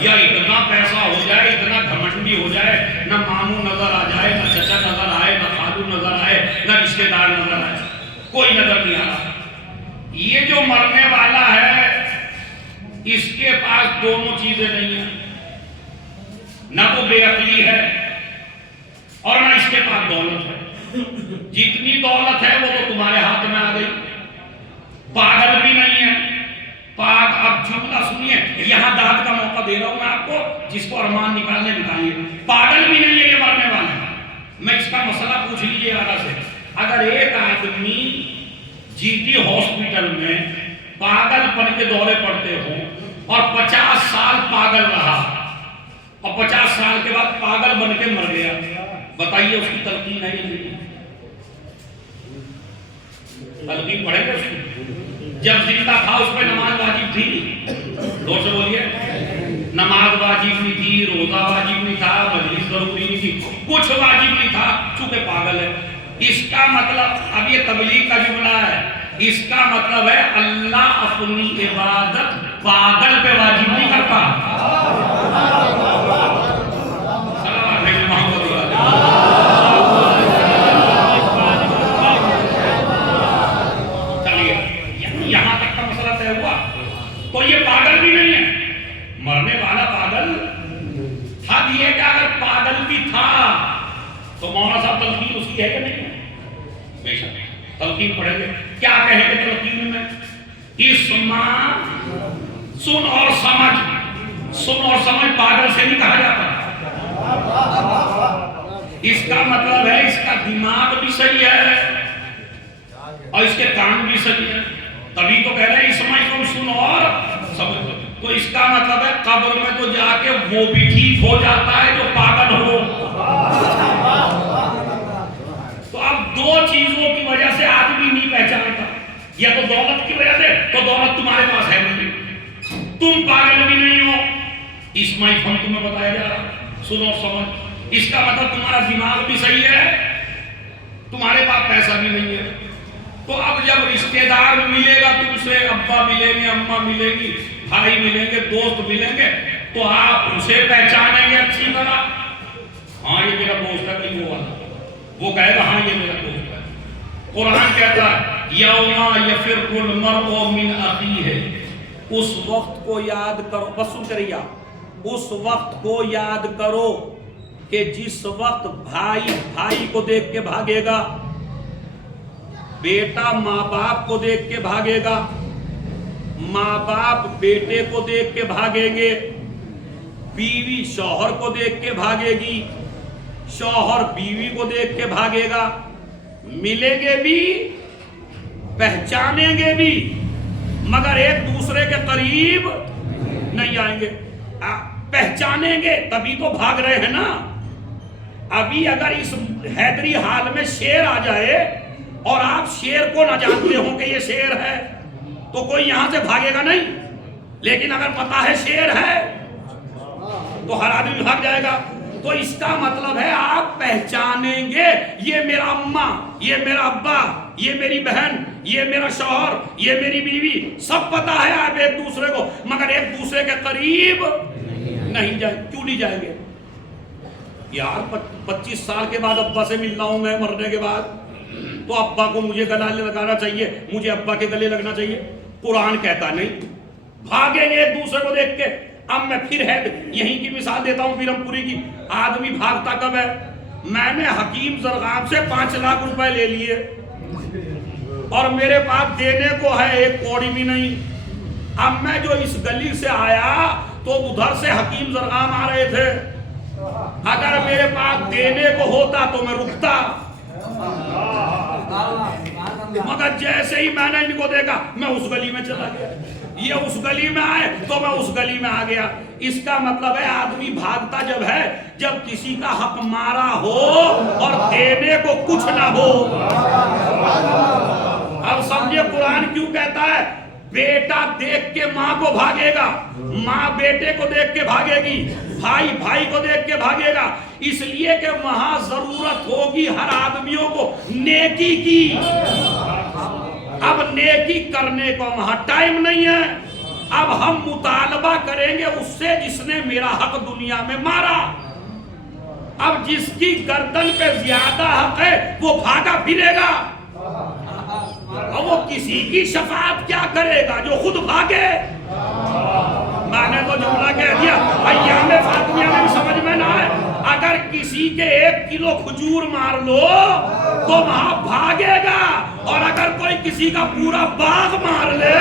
یا اتنا پیسہ ہو جائے، اتنا گھمنڈی ہو جائے، نہ ماموں نظر آ جائے، نہ چچا نظر آئے، نہ خالو نظر آئے، نہ رشتہ دار نظر آئے، کوئی نظر نہیں آ رہا۔ یہ جو مرنے والا ہے اس کے پاس دونوں چیزیں نہیں ہیں، نہ تو بے عقلی ہے اور نہ اس کے پاس دولت ہے۔ جتنی دولت ہے وہ تو تمہارے ہاتھ میں آ گئی، پاگل بھی نہیں ہے۔ اب جملہ سنیے، یہاں داد کا موقع دے رہا ہوں میں آپ کو، جس کو ارمان نکالیے۔ پاگل بھی نہیں ہے یہ مرنے والا۔ میں اس کا مسئلہ پوچھ لیجیے آگا سے، اگر ایک آدمی جی ٹی ہاسپٹل میں پاگل پن کے دورے پڑتے ہوں اور 50 سال پاگل رہا اور 50 سال کے بعد پاگل بن کے مر گیا، بتائیے اس کی تلقین ہے یا نہیں؟ تلقین پڑھیں گے اس کی؟ جب زندہ تھا اس پہ نماز واجب تھی، زور سے بولیے، نماز واجب نہیں تھی، روزہ واجب نہیں تھا، مجلس کا مطلب، اب یہ تبلیغ کا جملہ ہے، اس کا مطلب ہے اللہ اپنی عبادت پاگل پہ واجب نہیں کرتا. چلیے یہاں تک کا مسئلہ طے ہوا. تو یہ پاگل بھی نہیں ہے، مرنے والا پاگل. حد یہ کہ اگر پاگل بھی تھا تو مولانا صاحب تلقین اس کی ہے کہ نہیں؟ بے شک تلقین پڑھیں گے. کیا کہیں گے تلقین میں؟ اسمع، سن اور سمجھ. سن اور سمجھ پاگل سے نہیں کہا جاتا. اس کا مطلب ہے اس کا دماغ بھی صحیح ہے اور اس کے کان بھی صحیح ہے. تبھی تو کہہ رہے ہیں اسمع تم سن اور سمجھ. تو اس کا مطلب ہے قبر میں تو جا کے وہ بھی ٹھیک ہو جاتا ہے جو پاگل ہو. تو اب دو چیزوں کی وجہ سے آدمی نہیں پہچانتا، یا تو دولت کی وجہ سے، تو دولت تمہارے پاس ہے نہیں، تم پاگل بھی نہیں ہو. اسمائی فن تمہیں بتایا جا رہا، سنو سمجھ. اس کا مطلب تمہارا دماغ بھی صحیح ہے، تمہارے پاس پیسہ بھی نہیں ہے. تو اب جب رشتہ دار ملے گا تم سے، ابا ملیں گے، اماں ملیں گی، بھائی ملیں گے، دوست ملیں گے، تو آپ اسے پہچانیں گے اچھی طرح. ہاں یہ میرا دوست ہے، کہیں وہ والا، وہ کہے گا ہاں یہ میرا دوست ہے. قرآن کہتا ہے یوم یفر المرء من اخیہ. اس وقت کو یاد کرو، بس سن کر رہیا، اس وقت کو یاد کرو کہ جس وقت بھائی بھائی کو دیکھ کے بھاگے گا، بیٹا ماں باپ کو دیکھ کے بھاگے گا، ماں باپ بیٹے کو دیکھ کے بھاگیں گے، بیوی شوہر کو دیکھ کے بھاگے گی، شوہر بیوی کو دیکھ کے بھاگے گا. ملیں گے بھی، پہچانیں گے بھی، مگر ایک دوسرے کے قریب نہیں آئیں گے. پہچانیں گے تبھی تو بھاگ رہے ہیں نا. ابھی اگر اس حیدری حال میں شیر آ جائے اور آپ شیر کو نہ جانتے ہوں کہ یہ شیر ہے تو کوئی یہاں سے بھاگے گا نہیں. لیکن اگر پتا ہے شیر ہے تو ہر آدمی بھاگ جائے گا. تو اس کا مطلب ہے آپ پہچانیں گے یہ میرا اماں، یہ میرا ابا، یہ میری بہن، یہ میرا شوہر، یہ میری بیوی، سب پتا ہے آپ ایک دوسرے کو، مگر ایک دوسرے کے قریب نہیں جائیں. کیوں نہیں جائیں گے؟ یار 25 سال کے بعد ابا سے ملنا ہوں میں مرنے کے بعد، تو ابا کو مجھے گلے لگانا چاہیے، مجھے ابا کے گلے لگنا چاہیے. قرآن کہتا نہیں، بھاگیں گے ایک دوسرے کو دیکھ کے. اب میں پھر ہے یہیں کی مثال دیتا ہوں بیرم پوری کی. آدمی بھاگتا کب ہے؟ میں نے حکیم زرغام سے 5 لاکھ روپے لے لیے اور میرے پاس دینے کو ہے 1 کوڑی بھی نہیں. اب میں جو اس گلی سے آیا تو ادھر سے حکیم زرغام آ رہے تھے. اگر میرے پاس دینے کو ہوتا تو میں رکتا، مگر جیسے ہی میں نے ان کو دیکھا میں اس گلی میں چلا گیا. یہ اس گلی میں آئے تو میں اس گلی میں آ گیا. اس کا مطلب ہے آدمی بھاگتا جب ہے جب کسی کا حق مارا ہو اور دینے کو کچھ نہ ہو. اب سمجھے قرآن کیوں کہتا ہے بیٹا دیکھ کے ماں کو بھاگے گا، ماں بیٹے کو دیکھ کے بھاگے گی، بھائی بھائی کو دیکھ کے بھاگے گا. اس لیے کہ وہاں ضرورت ہوگی ہر آدمیوں کو نیکی کی. اب نیکی کرنے کو وہاں ٹائم نہیں ہے. اب ہم مطالبہ کریں گے اس سے جس نے میرا حق دنیا میں مارا. اب جس کی گردن پہ زیادہ حق ہے وہ بھاگا پھرے گا، اور وہ کسی کی شفاعت کیا کرے گا جو خود بھاگے. میں نے تو جملہ کہہ دیا ایام فاطمیہ میں سمجھ میں نہ آئے. اگر کسی کے 1 کلو کھجور مار لو تو وہاں بھاگے گا، اور اگر کوئی کسی کا پورا باغ مار لے.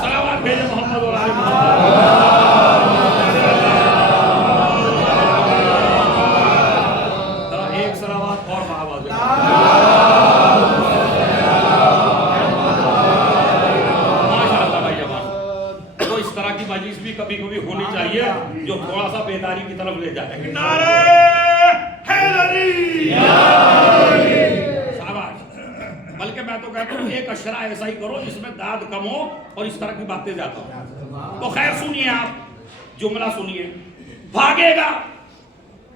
صلوات بھیجے محمد اور آل محمد. ایک صلوات اور محبت. مجلس بھی کبھی کبھی ہونی چاہیے جو تھوڑا سا بیداری کی طرف لے جائے. نعرہ حیدری! شاباش. بلکہ میں تو کہتا ہوں ایک اشرا ایسا ہی کرو جس میں داد کم ہو اور اس طرح کی باتیں زیادہ ہو. تو خیر سنیے، آپ جملہ سنیے. بھاگے گا.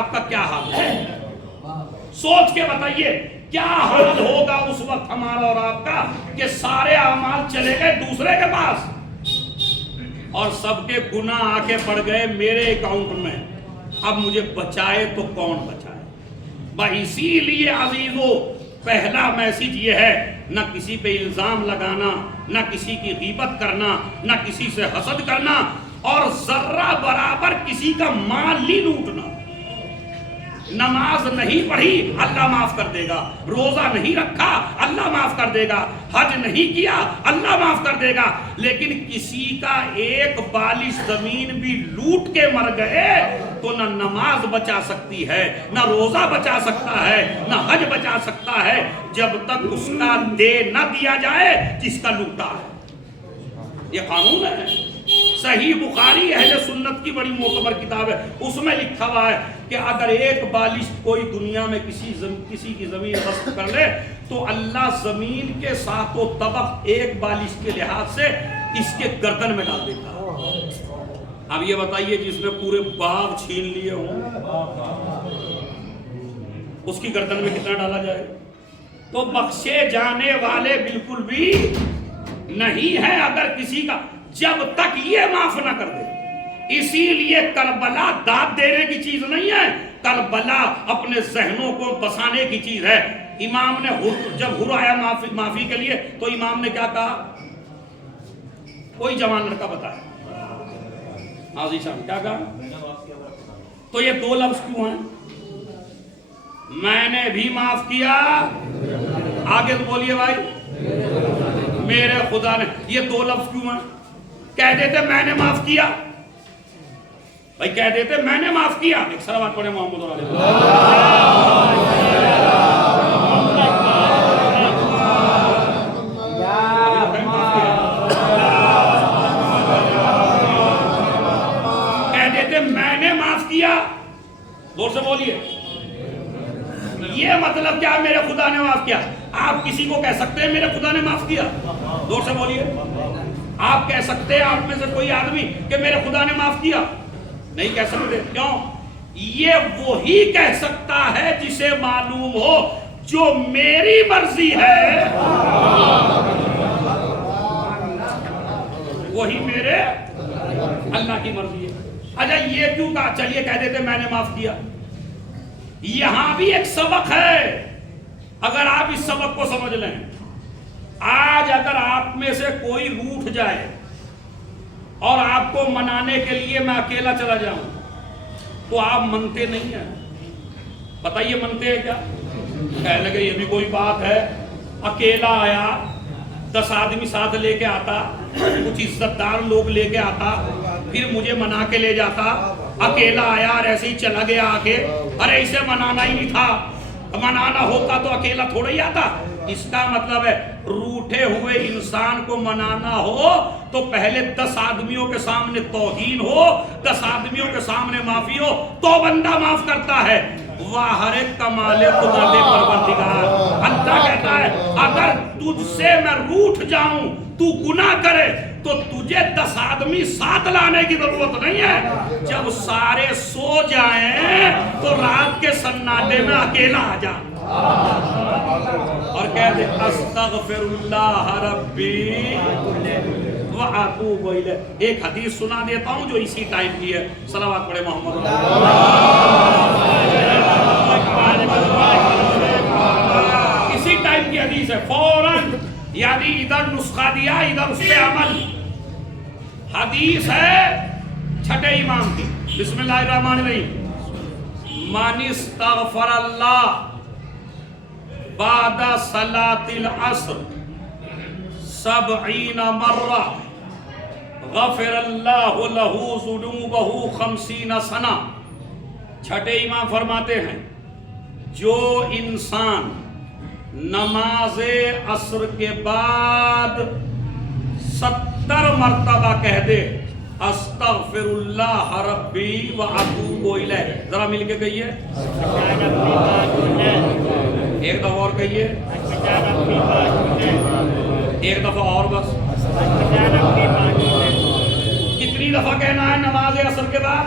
آپ کا کیا حال ہے؟ سوچ کے بتائیے کیا حال ہوگا اس وقت ہمارا اور آپ کا کہ سارے اعمال چلے گئے دوسرے کے پاس اور سب کے گناہ آ کے پڑ گئے میرے اکاؤنٹ میں. اب مجھے بچائے تو کون بچائے؟ اسی لیے عزیزو پہلا میسج یہ ہے، نہ کسی پہ الزام لگانا، نہ کسی کی غیبت کرنا، نہ کسی سے حسد کرنا، اور ذرہ برابر کسی کا مال نہیں لوٹنا. نماز نہیں پڑھی اللہ معاف کر دے گا، روزہ نہیں رکھا اللہ معاف کر دے گا، حج نہیں کیا اللہ معاف کر دے گا، لیکن کسی کا ایک بالش زمین بھی لوٹ کے مر گئے تو نہ نماز بچا سکتی ہے، نہ روزہ بچا سکتا ہے، نہ حج بچا سکتا ہے، جب تک اس کا دے نہ دیا جائے جس کا لوٹا ہے. یہ قانون ہے. صحیح بخاری اہل سنت کی بڑی معتبر کتاب ہے، اس میں لکھا ہوا ہے کہ اگر ایک بالش کوئی دنیا میں کسی کی زمین غصب کر لے تو اللہ زمین کے ساتوں طبق ایک بالش کے لحاظ سے اس کے گردن میں ڈال دیتا ہے. اب یہ بتائیے جس نے پورے باغ چھین لیے ہوں اس کی گردن میں کتنا ڈالا جائے؟ تو بخشے جانے والے بالکل بھی نہیں ہے اگر کسی کا، جب تک یہ معاف نہ کر دے. اسی لیے کربلا داد دینے کی چیز نہیں ہے، کربلا اپنے ذہنوں کو بسانے کی چیز ہے. امام نے جب ہر آیا معافی کے لیے تو امام نے کیا کہا؟ کوئی جوان لڑکا بتایا حاضی صاحب کیا کہا؟ تو یہ دو لفظ کیوں ہیں؟ میں نے بھی معاف کیا، آگے تو بولیے بھائی، میرے خدا نے. یہ دو لفظ کیوں ہیں؟ کہہ دیتے میں نے معاف کیا، بھائی کہہ دیتے میں نے معاف کیا. ایک صلوات پڑھیں محمد علیہ کہہ دیتے میں نے معاف کیا. زور سے بولیے. یہ مطلب کیا میرے خدا نے معاف کیا؟ آپ کسی کو کہہ سکتے ہیں میرے خدا نے معاف کیا؟ زور سے بولیے. آپ کہہ سکتے ہیں آپ میں سے کوئی آدمی کہ میرے خدا نے معاف کیا؟ نہیں کہہ سکتے. کیوں؟ یہ وہی کہہ سکتا ہے جسے معلوم ہو جو میری مرضی ہے وہی میرے اللہ کی مرضی ہے. اچھا یہ کیوں کہا؟ چلیے کہہ دیتے میں نے معاف کیا. یہاں بھی ایک سبق ہے، اگر آپ اس سبق کو سمجھ لیں. آج اگر آپ میں سے کوئی روٹھ جائے اور آپ کو منانے کے لیے میں اکیلا چلا جاؤں تو آپ منتے نہیں ہیں. بتائیے منتے ہیں کیا؟ کہنے لگے یہ بھی کوئی بات ہے، اکیلا آیا 10 آدمی ساتھ لے کے آتا، کچھ عزت دار لوگ لے کے آتا، پھر مجھے منا کے لے جاتا. اکیلا آیا اور ایسے ہی چلا گیا آ کے. ارے اسے منانا ہی نہیں تھا، منانا ہوتا تو اکیلا تھوڑا ہی آتا. اس کا مطلب ہے روٹھے ہوئے انسان کو منانا ہو تو پہلے 10 آدمیوں کے سامنے توہین ہو، 10 آدمیوں کے سامنے معافی ہو تو بندہ معاف کرتا ہے. واہ رے کمال قدرت پروردگار. اللہ کہتا ہے اگر تجھ سے میں روٹھ جاؤں تو گناہ کرے تو تجھے 10 آدمی ساتھ لانے کی ضرورت نہیں ہے. جب سارے سو جائیں تو رات کے سناٹے میں اکیلا آ جا اور کہہ دے استغفر اللہ ربی واتوب الیہ. ایک حدیث سنا دیتا ہوں جو اسی ٹائم کی ہے. صلوات پڑھے محمد. اسی ٹائم کی حدیث ہے. فوراً یعنی ادھر نسخہ دیا ادھر اس پہ عمل. حدیث ہے 6 امام کی. بسم اللہ الرحمن الرحیم. من استغفر اللہ بعد صلاة العصر 70 مرہ غفر اللہ لہ ذنوبہ 50 سنہ. 6 امام فرماتے ہیں جو انسان نماز عصر کے بعد 70 مرتبہ کہہ دے استغفر اللہ ربی واتوب الیہ. ذرا مل کے کہیے ایک دفعہ اور کہیے ایک دفعہ اور بس. کتنی دفعہ کہنا ہے نماز عصر کے بعد؟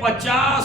50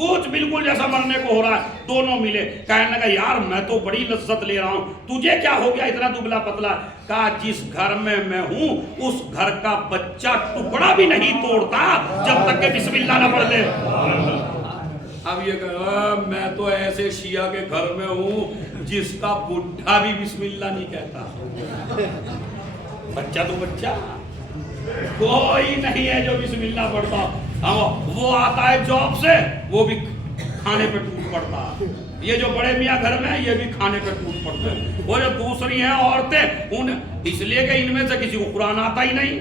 کچھ بالکل جیسا مرنے کو ہو رہا ہے. دونوں ملے, کہنے لگا یار میں تو بڑی لذت لے رہا ہوں, تجھے کیا ہو گیا اتنا دبلا پتلا؟ کہا جس گھر میں میں ہوں اس گھر کا بچہ ٹکڑا بھی نہیں توڑتا جب تک کہ بسم اللہ نہ پڑھ لے. اب یہ کہا میں تو ایسے شیعہ کے گھر میں ہوں جس کا بڈھا بھی بسم اللہ نہیں کہتا. بچہ تو بچہ, کوئی نہیں ہے جو بسم اللہ پڑھتا. وہ آتا ہے جاب سے, وہ بھی کھانے پہ ٹوٹ پڑتا. یہ جو بڑے میاں گھر میں ہیں یہ بھی کھانے پہ ٹوٹ پڑتے ہیں. وہ جو دوسری ہیں عورتیں, اس لیے کہ ان میں سے کسی کو قرآن آتا ہی نہیں,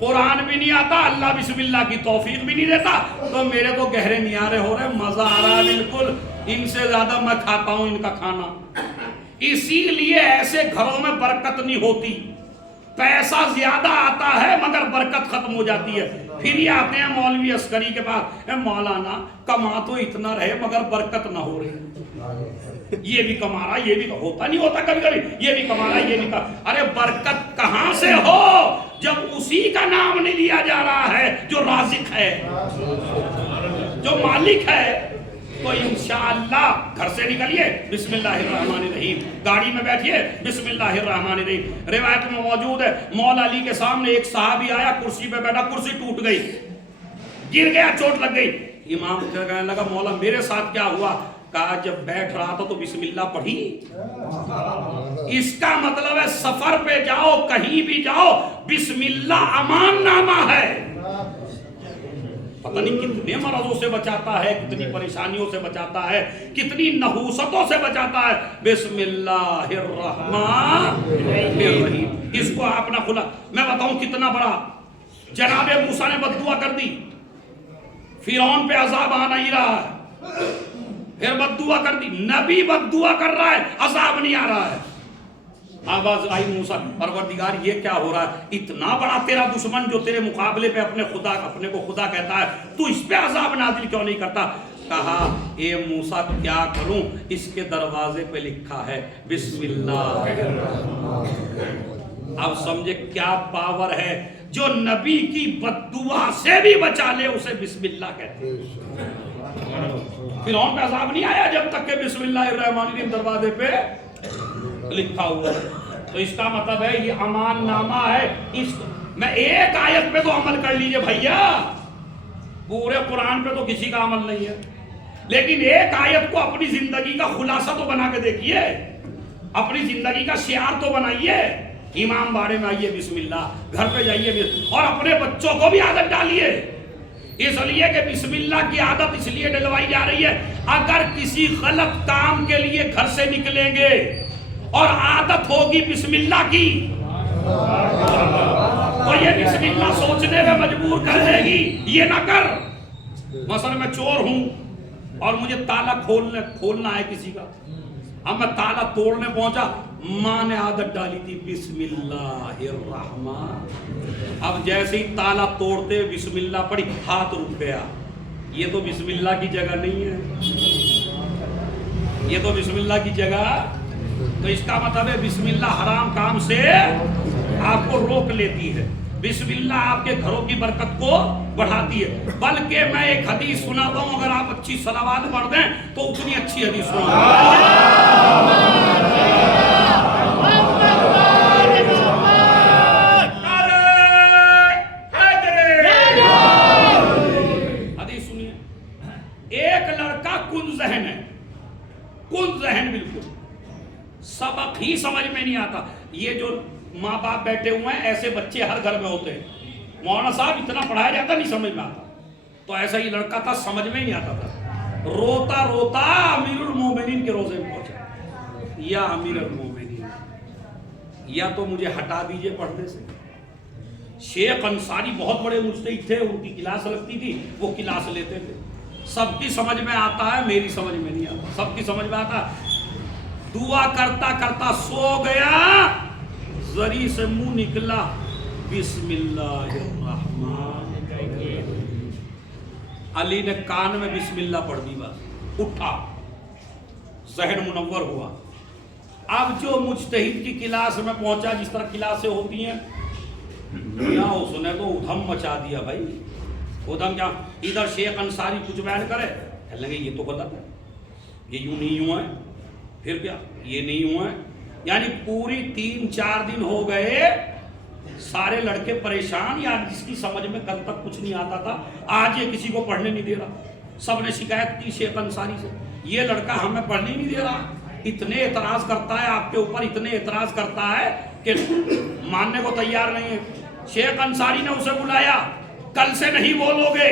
قرآن بھی نہیں آتا, اللہ بسم اللہ کی توفیق بھی نہیں دیتا, تو میرے تو گہرے نیارے ہو رہے, مزہ آ رہا ہے بالکل. ان سے زیادہ میں کھاتا ہوں ان کا کھانا. اسی لیے ایسے گھروں میں برکت نہیں ہوتی. پیسہ زیادہ آتا ہے مگر برکت ختم ہو جاتی ہے. پھر یہ آتے ہیں مولوی عسکری کے پاس, مولانا کما تو اتنا رہے مگر برکت نہ ہو رہی. یہ بھی کما رہا, یہ بھی ہوتا نہیں ہوتا کبھی کبھی, یہ بھی کما رہا, یہ بھی کما. ارے برکت کہاں سے ہو جب اسی کا نام نہیں لیا جا رہا ہے جو رازق ہے, جو مالک ہے. تو انشاءاللہ گھر سے نکلیے بسم اللہ الرحمن الرحیم, گاڑی میں بیٹھیے بسم اللہ الرحمن الرحیم. روایت میں موجود ہے مولا علی کے سامنے ایک صحابی آیا, کرسی پہ بیٹھا, کرسی ٹوٹ گئی, گر گیا, چوٹ لگ گئی. امام کہنے لگا مولا میرے ساتھ کیا ہوا؟ کہا جب بیٹھ رہا تھا تو بسم اللہ پڑھی. اس کا مطلب ہے سفر پہ جاؤ, کہیں بھی جاؤ, بسم اللہ امان نامہ ہے. پتہ نہیں کتنے مرضوں سے بچاتا ہے, کتنی پریشانیوں سے بچاتا ہے, کتنی نحوستوں سے بچاتا ہے. بسم اللہ الرحمن الرحیم. اس کو آپ نہ کھلا. میں بتاؤں کتنا بڑا, جناب موسیٰ نے بد دعا کر دی, فرعون پہ عذاب آ نہیں رہا ہے, پھر بد دعا کر دی, نبی بد دعا کر رہا ہے, عذاب نہیں آ رہا ہے. آواز آئی موسیٰ, پروردگار یہ کیا ہو رہا ہے؟ اتنا بڑا تیرا دشمن جو تیرے مقابلے پہ اپنے کو خدا کہتا ہے, تو اس پہ عذاب نازل کیوں نہیں کرتا؟ کہا اے موسیٰ کیا کروں, اس کے دروازے پہ لکھا ہے بسم اللہ. اب سمجھے کیا پاور ہے, جو نبی کی بد دعا سے بھی بچا لے اسے بسم اللہ کہتے ہیں. فرعون پہ عذاب نہیں آیا جب تک کہ بسم اللہ الرحمن الرحیم دروازے پہ لکھا ہوا ہے. تو اس کا مطلب ہے یہ امان نامہ ہے. اس میں ایک آیت پہ تو عمل کر لیجئے بھائیا, پورے قرآن پہ تو کسی کا عمل نہیں ہے, لیکن ایک آیت کو اپنی زندگی کا خلاصہ تو بنا کے دیکھیے, اپنی زندگی کا شعار تو بنائیے. امام باڑے میں آئیے بسم اللہ, گھر پہ جائیے, اور اپنے بچوں کو بھی عادت ڈالیے. اس لیے کہ بسم اللہ کی عادت اس لیے ڈلوائی جا رہی ہے, اگر کسی غلط کام کے لیے گھر سے نکلیں گے اور عادت ہوگی بسم اللہ کی, تو یہ بسم اللہ سوچنے میں مجبور کر دے گی, یہ نہ کر. مثلا میں چور ہوں اور مجھے تالا کھولنا ہے کسی کا, اب میں تالا توڑنے پہنچا, ماں نے عادت ڈالی تھی بسم اللہ الرحمن, اب جیسے ہی تالا توڑتے بسم اللہ پڑھی, ہاتھ رک گیا. یہ تو بسم اللہ کی جگہ نہیں ہے, یہ تو بسم اللہ کی جگہ. تو اس کا مطلب ہے بسم اللہ حرام کام سے آپ کو روک لیتی ہے, بسم اللہ آپ کے گھروں کی برکت کو بڑھاتی ہے. بلکہ میں ایک حدیث سناتا ہوں, اگر آپ اچھی صلوات پڑھ دیں تو اتنی اچھی حدیث حدیث سنیے. ایک لڑکا کن ذہن ہے, کن ذہن بالکل, سبق ہی سمجھ میں نہیں آتا. یہ جو ماں باپ بیٹھے ہوئے ہیں ایسے بچے ہر گھر میں ہوتے ہیں. مولانا صاحب اتنا پڑھایا جاتا نہیں سمجھ میں آتا, تو ایسا ہی لڑکا تھا, سمجھ میں ہی نہیں آتا تھا. روتا روتا امیر المومنین کے روزے میں پہنچا, یا امیر المومنین یا تو مجھے ہٹا دیجئے پڑھنے سے. شیخ انصاری بہت بڑے مجتہد تھے, ان کی کلاس لگتی تھی, وہ کلاس لیتے تھے. سب کی سمجھ میں آتا ہے, میری سمجھ میں نہیں آتا. سب کی سمجھ میں آتا. دعا کرتا کرتا سو گیا, زری سے منہ نکلا بسم اللہ الرحمن. علی نے کان میں بسم اللہ پڑھ دی, بس اٹھا, ذہن منور ہوا. اب جو مجتہد کی کلاس میں پہنچا, جس طرح کلاسیں ہوتی ہیں, یا اس نے تو ادھم مچا دیا بھائی. ادھم کیا ادھر شیخ انصاری کچھ بیان کرے کہنے لگے یہ تو غلط ہے، یہ یوں نہیں ہوا ہے، پھر کیا یہ نہیں ہوا ہے، یعنی پوری 3-4 دن ہو گئے سارے لڑکے پریشان، یا جس کی سمجھ میں کل تک کچھ نہیں آتا تھا آج یہ کسی کو پڑھنے نہیں دے رہا، سب نے شکایت کی شیخ انصاری سے یہ لڑکا ہمیں پڑھنے نہیں دے رہا، اتنے اعتراض کرتا ہے آپ کے اوپر، اتنے اعتراض کرتا ہے کہ ماننے کو تیار نہیں ہے۔ شیخ انصاری نے اسے بلایا، کل سے نہیں بولو گے،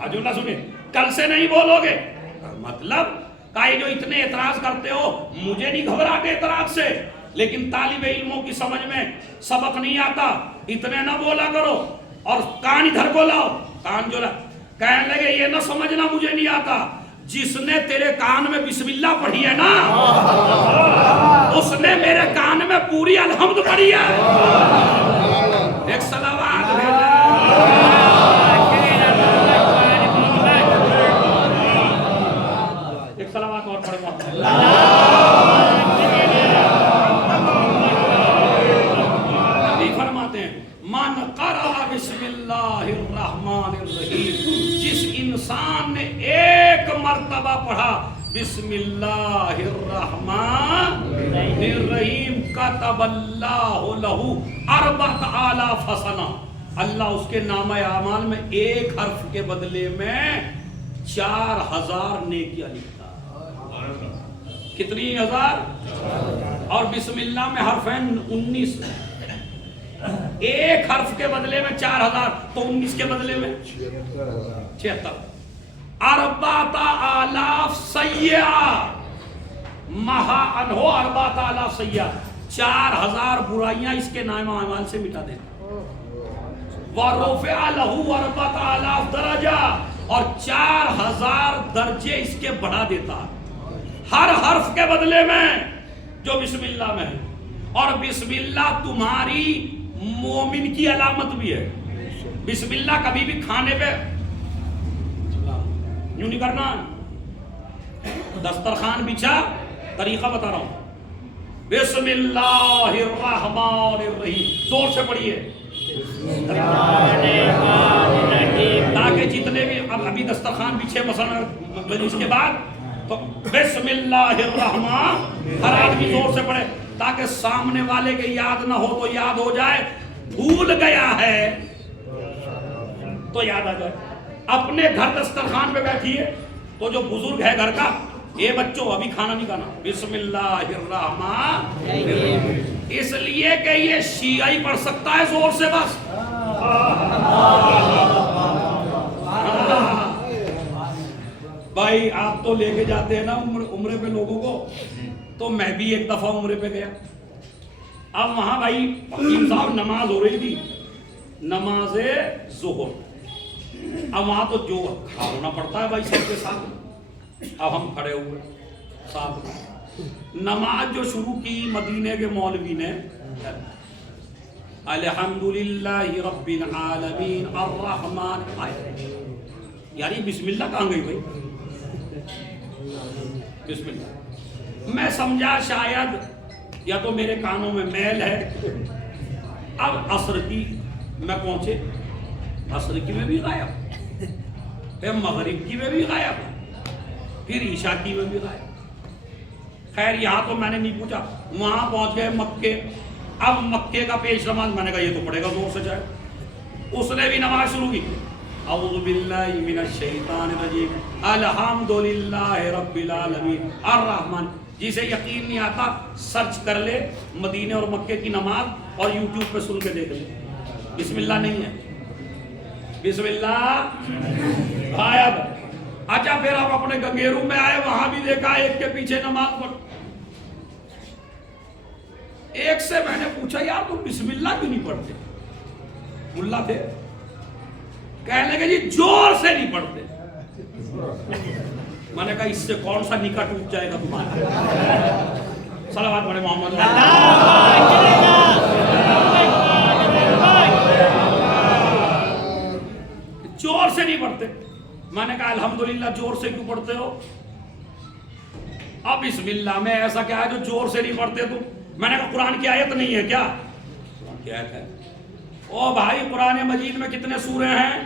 آج اللہ سنیں، کل سے نہیں بولو گے، مطلب کہ جو اتنے اعتراض کرتے ہو مجھے نہیں گھبراتے اعتراض سے، لیکن طالب علموں کی سمجھ میں سبق نہیں آتا، اتنے نہ بولا کرو، اور کان ادھر کو لاؤ، کان جو کہنے لگے یہ نہ سمجھنا مجھے نہیں آتا، جس نے تیرے کان میں بسم اللہ پڑھی ہے نا اس نے میرے کان میں پوری الحمد پڑھی ہے، ایک صلوات بھیجیں، ایک صلوات اور پڑھیں فرماتے ہیں من قرأ بسم اللہ الرحمن الرحیم، جس انسان نے ایک مرتبہ پڑھا بسم اللہ الرحمن الرحیم کتب اللہ لہ 4000 حسنہ، اللہ اس کے نامہ اعمال میں ایک حرف کے بدلے میں 4000 نیکیاں لکھتا ہے۔ کتنی ہزار؟ اور بسم اللہ میں حرفین 19، ایک حرف کے بدلے میں 4000 تو 19 کے بدلے میں 76، 4000 سیئہ مہا انہو 4000 سیئہ، 4000 برائیاں اس کے نامہ اعمال سے مٹا دیتا، وَرُفِعَ لَهُ 4000 درجہ، اور 4000 درجے اس کے بڑھا دیتا ہر حرف کے بدلے میں جو بسم اللہ میں ہے۔ اور بسم اللہ تمہاری مومن کی علامت بھی ہے، بسم اللہ کبھی بھی کھانے پہ یوں نہیں کرنا، دسترخوان بچھا، طریقہ بتا رہا ہوں، بسم اللہ الرحمن الرحیم، زور سے پڑھیے، تاکہ جتنے بھی ابھی دسترخوان بچھے مثلا اس کے بعد تو بسم اللہ الرحمن ہر آدمی زور سے پڑھے، تاکہ سامنے والے کے یاد نہ ہو تو یاد ہو جائے، بھول گیا ہے تو یاد آ جائے۔ اپنے گھر دسترخوان پہ بیٹھیے تو جو بزرگ ہے گھر کا، اے بچوں ابھی کھانا نہیں کھانا، بسم اللہ الرحمن الرحیم، اس لیے کہ یہ شیعہ ہی پڑھ سکتا ہے زور سے بس۔ بھائی آپ تو لے کے جاتے ہیں نا عمرے پہ لوگوں کو، تو میں بھی ایک دفعہ عمرے پہ گیا، اب وہاں بھائی حکیم صاحب نماز ہو رہی تھی، نماز ظہر، اب وہاں تو جو کھڑا ہونا پڑتا ہے بھائی سب کے ساتھ، اب ہم کھڑے ہوئے ساتھ میں، نماز جو شروع کی مدینے کے مولوی نے، الحمدللہ رب العالمین الرحمن، یعنی بسم اللہ کہاں گئی بھائی؟ بسم اللہ، میں سمجھا شاید یا تو میرے کانوں میں میل ہے۔ اب عصر کی میں پہنچے، عصر کی میں بھی غائب، پھر مغرب کی میں بھی غائب، پھر عشاء کی میں بھی غائب۔ خیر یہاں تو میں نے نہیں پوچھا، وہاں پہنچ گئے مکے، اب مکے کا پیش نماز، میں نے کہا یہ تو پڑھے گا زور سے جائے، اس نے بھی نماز شروع کی، اعوذ باللہ من الشیطان الرجیم الحمدللہ رب العالمین الرحمن، جسے یقین نہیں آتا سرچ کر لے مدینے اور مکے کی نماز اور یوٹیوب پہ سن کے دیکھ لے، بسم اللہ نہیں ہے، بسم اللہ غائب۔ اچھا پھر آپ اپنے گنگیرو میں آئے، وہاں بھی دیکھا ایک کے پیچھے نماز پڑھ، ایک سے میں نے پوچھا یار تم بسم اللہ کیوں نہیں پڑھتے؟ ملا تھے، کہنے لگے جی زور سے نہیں پڑھتے۔ میں نے کہا اس سے کون سا نکاح ٹوٹ جائے گا تمہارا؟ صلوات پڑھے محمد، زور سے نہیں پڑھتے۔ میں نے کہا الحمدللہ زور سے کیوں پڑھتے ہو؟ اب بسم اللہ میں ایسا کیا ہے جو زور سے نہیں پڑھتے تم؟ میں نے کہا قرآن کی آیت نہیں ہے کیا؟ قرآن کی آیت ہے، او بھائی قرآن مجید میں کتنے سورے ہیں؟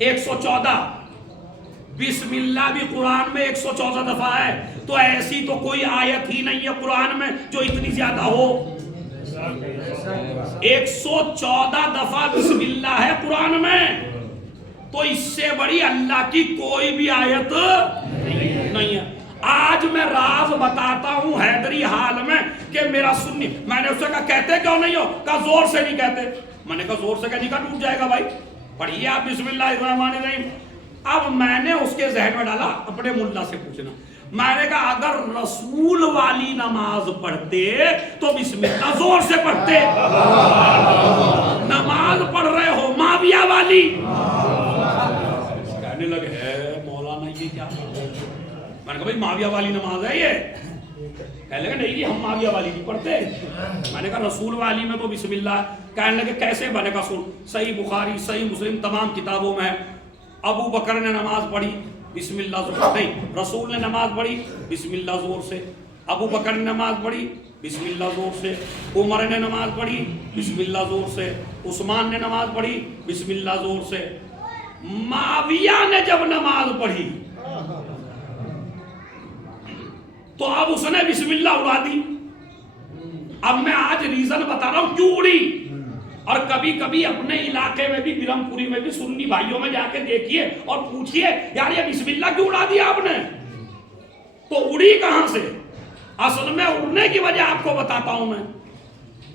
114. بسم اللہ بھی قرآن میں 114 دفعہ ہے. تو ایسی تو کوئی آیت ہی نہیں ہے قرآن میں جو اتنی زیادہ ہو. 114 دفعہ بسم اللہ ہے قرآن میں. تو اس سے بڑی اللہ کی کوئی بھی آیت نہیں ہے. آج میں راز بتاتا ہوں حیدری حال میں کہ میرا سنی. میں نے اس سے کہا کہتے کیوں نہیں ہو؟ کہا زور سے نہیں کہتے. میں نے کہا زور سے کہنے کا ٹوٹ جائے گا بھائی. پڑھیے آپ بسم اللہ الرحمن الرحیم. اب میں نے اس کے ذہن میں ڈالا اپنے ملا سے پوچھنا. میں نے کہا اگر رسول والی نماز پڑھتے تو بسم اللہ زور سے پڑھتے. نماز پڑھ رہے ہو معاویہ والی. کہنے لگے ہے مولانا یہ کیا؟ میں نے کہا بھائی معاویہ والی نماز ہے یہ. کہنے لگے نہیں ہم معاویہ والی نہیں پڑھتے. میں نے کہا رسول والی میں تو بسم اللہ. کہنے لگے کیسے؟ میں نے کہا سن, صحیح بخاری صحیح مسلم تمام کتابوں میں ابو بکر نے نماز پڑھی بسم اللہ زور نہیں, رسول نے نماز پڑھی بسم اللہ زور سے, ابو بکر نے نماز پڑھی بسم اللہ زور سے, عمر نے نماز پڑھی بسم اللہ زور سے, عثمان نے نماز پڑھی بسم اللہ زور سے. معاویہ نے جب نماز پڑھی تو اب اس نے بسم اللہ اڑا دی. اب میں آج ریزن بتا رہا ہوں کیوں اڑی. اور کبھی کبھی اپنے علاقے میں بھی برہم پوری میں بھی سنی بھائیوں میں جا کے دیکھیے اور پوچھیے یار یہ بسم اللہ کیوں اڑا دیا آپ نے؟ تو اڑی کہاں سے؟ اصل میں اڑنے کی وجہ آپ کو بتاتا ہوں. میں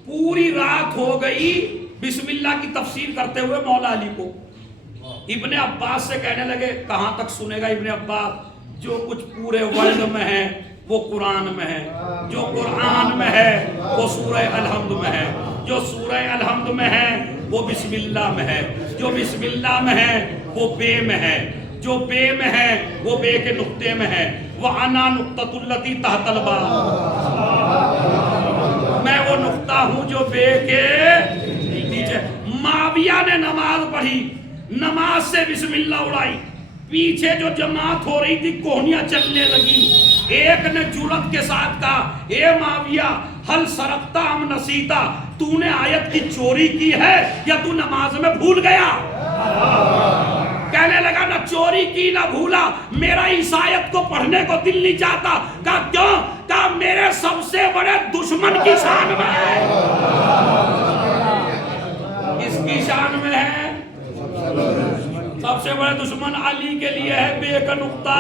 پوری رات ہو گئی بسم اللہ کی تفسیر کرتے ہوئے مولا علی کو. ابن عباس سے کہنے لگے کہاں تک سنے گا ابن عباس؟ جو کچھ پورے ورلڈ میں ہے وہ قرآن میں ہے, جو قرآن میں ہے وہ سورہ الحمد میں ہے, جو سورہ الحمد میں ہے وہ بسم اللہ میں ہے, جو بسم اللہ میں ہے وہ بے میں ہے, جو بے میں ہے وہ بے کے نقطے میں ہے. وَأَنَا نُقْطَةُ الَّتِي تَحْتَ الْبَاءِ, میں وہ نقطہ ہوں جو بے کے نیچے. معاویہ نے نماز پڑھی, نماز سے بسم اللہ اڑائی. پیچھے جو جماعت ہو رہی تھی کوہنیاں چلنے لگی. ایک نے جرأت کے ساتھ کہا اے معاویہ ہل سرقتا ام نسیتا, تو نے آیت کی چوری کی ہے یا تو نماز میں بھول گیا؟ کہنے لگا نہ چوری کی نہ بھولا, میرا اس آیت کو پڑھنے کو دل نہیں چاہتا. کہا کیوں؟ کہا میرے سب سے بڑے دشمن کی شان میں ہے. اس کی شان میں ہے سب سے بڑے دشمن علی کے لیے ہے بے کا نقطہ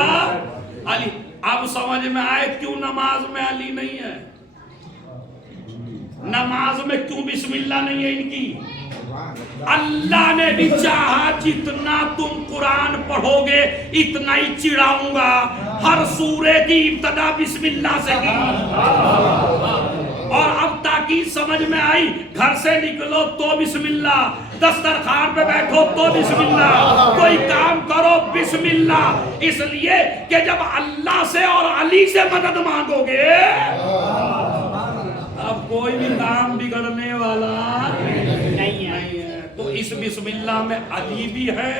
علی. اب سمجھ میں آئے کیوں نماز میں علی نہیں ہے, نماز میں کیوں بسم اللہ نہیں ہے ان کی. اللہ نے بھی چاہا جتنا تم قرآن پڑھو گے اتنا ہی چڑھاؤں گا. ہر سورے کی ابتدا بسم اللہ سے کی. اور اب تاکید سمجھ میں آئی, گھر سے نکلو تو بسم اللہ, دسترخوان پہ بیٹھو تو بسم اللہ, کوئی کام کرو بسم اللہ. اس لیے کہ جب اللہ سے اور علی سے مدد مانگو گے اب کوئی بھی کام بگڑنے والا نہیں ہے. تو اس بسم اللہ میں علی بھی ہے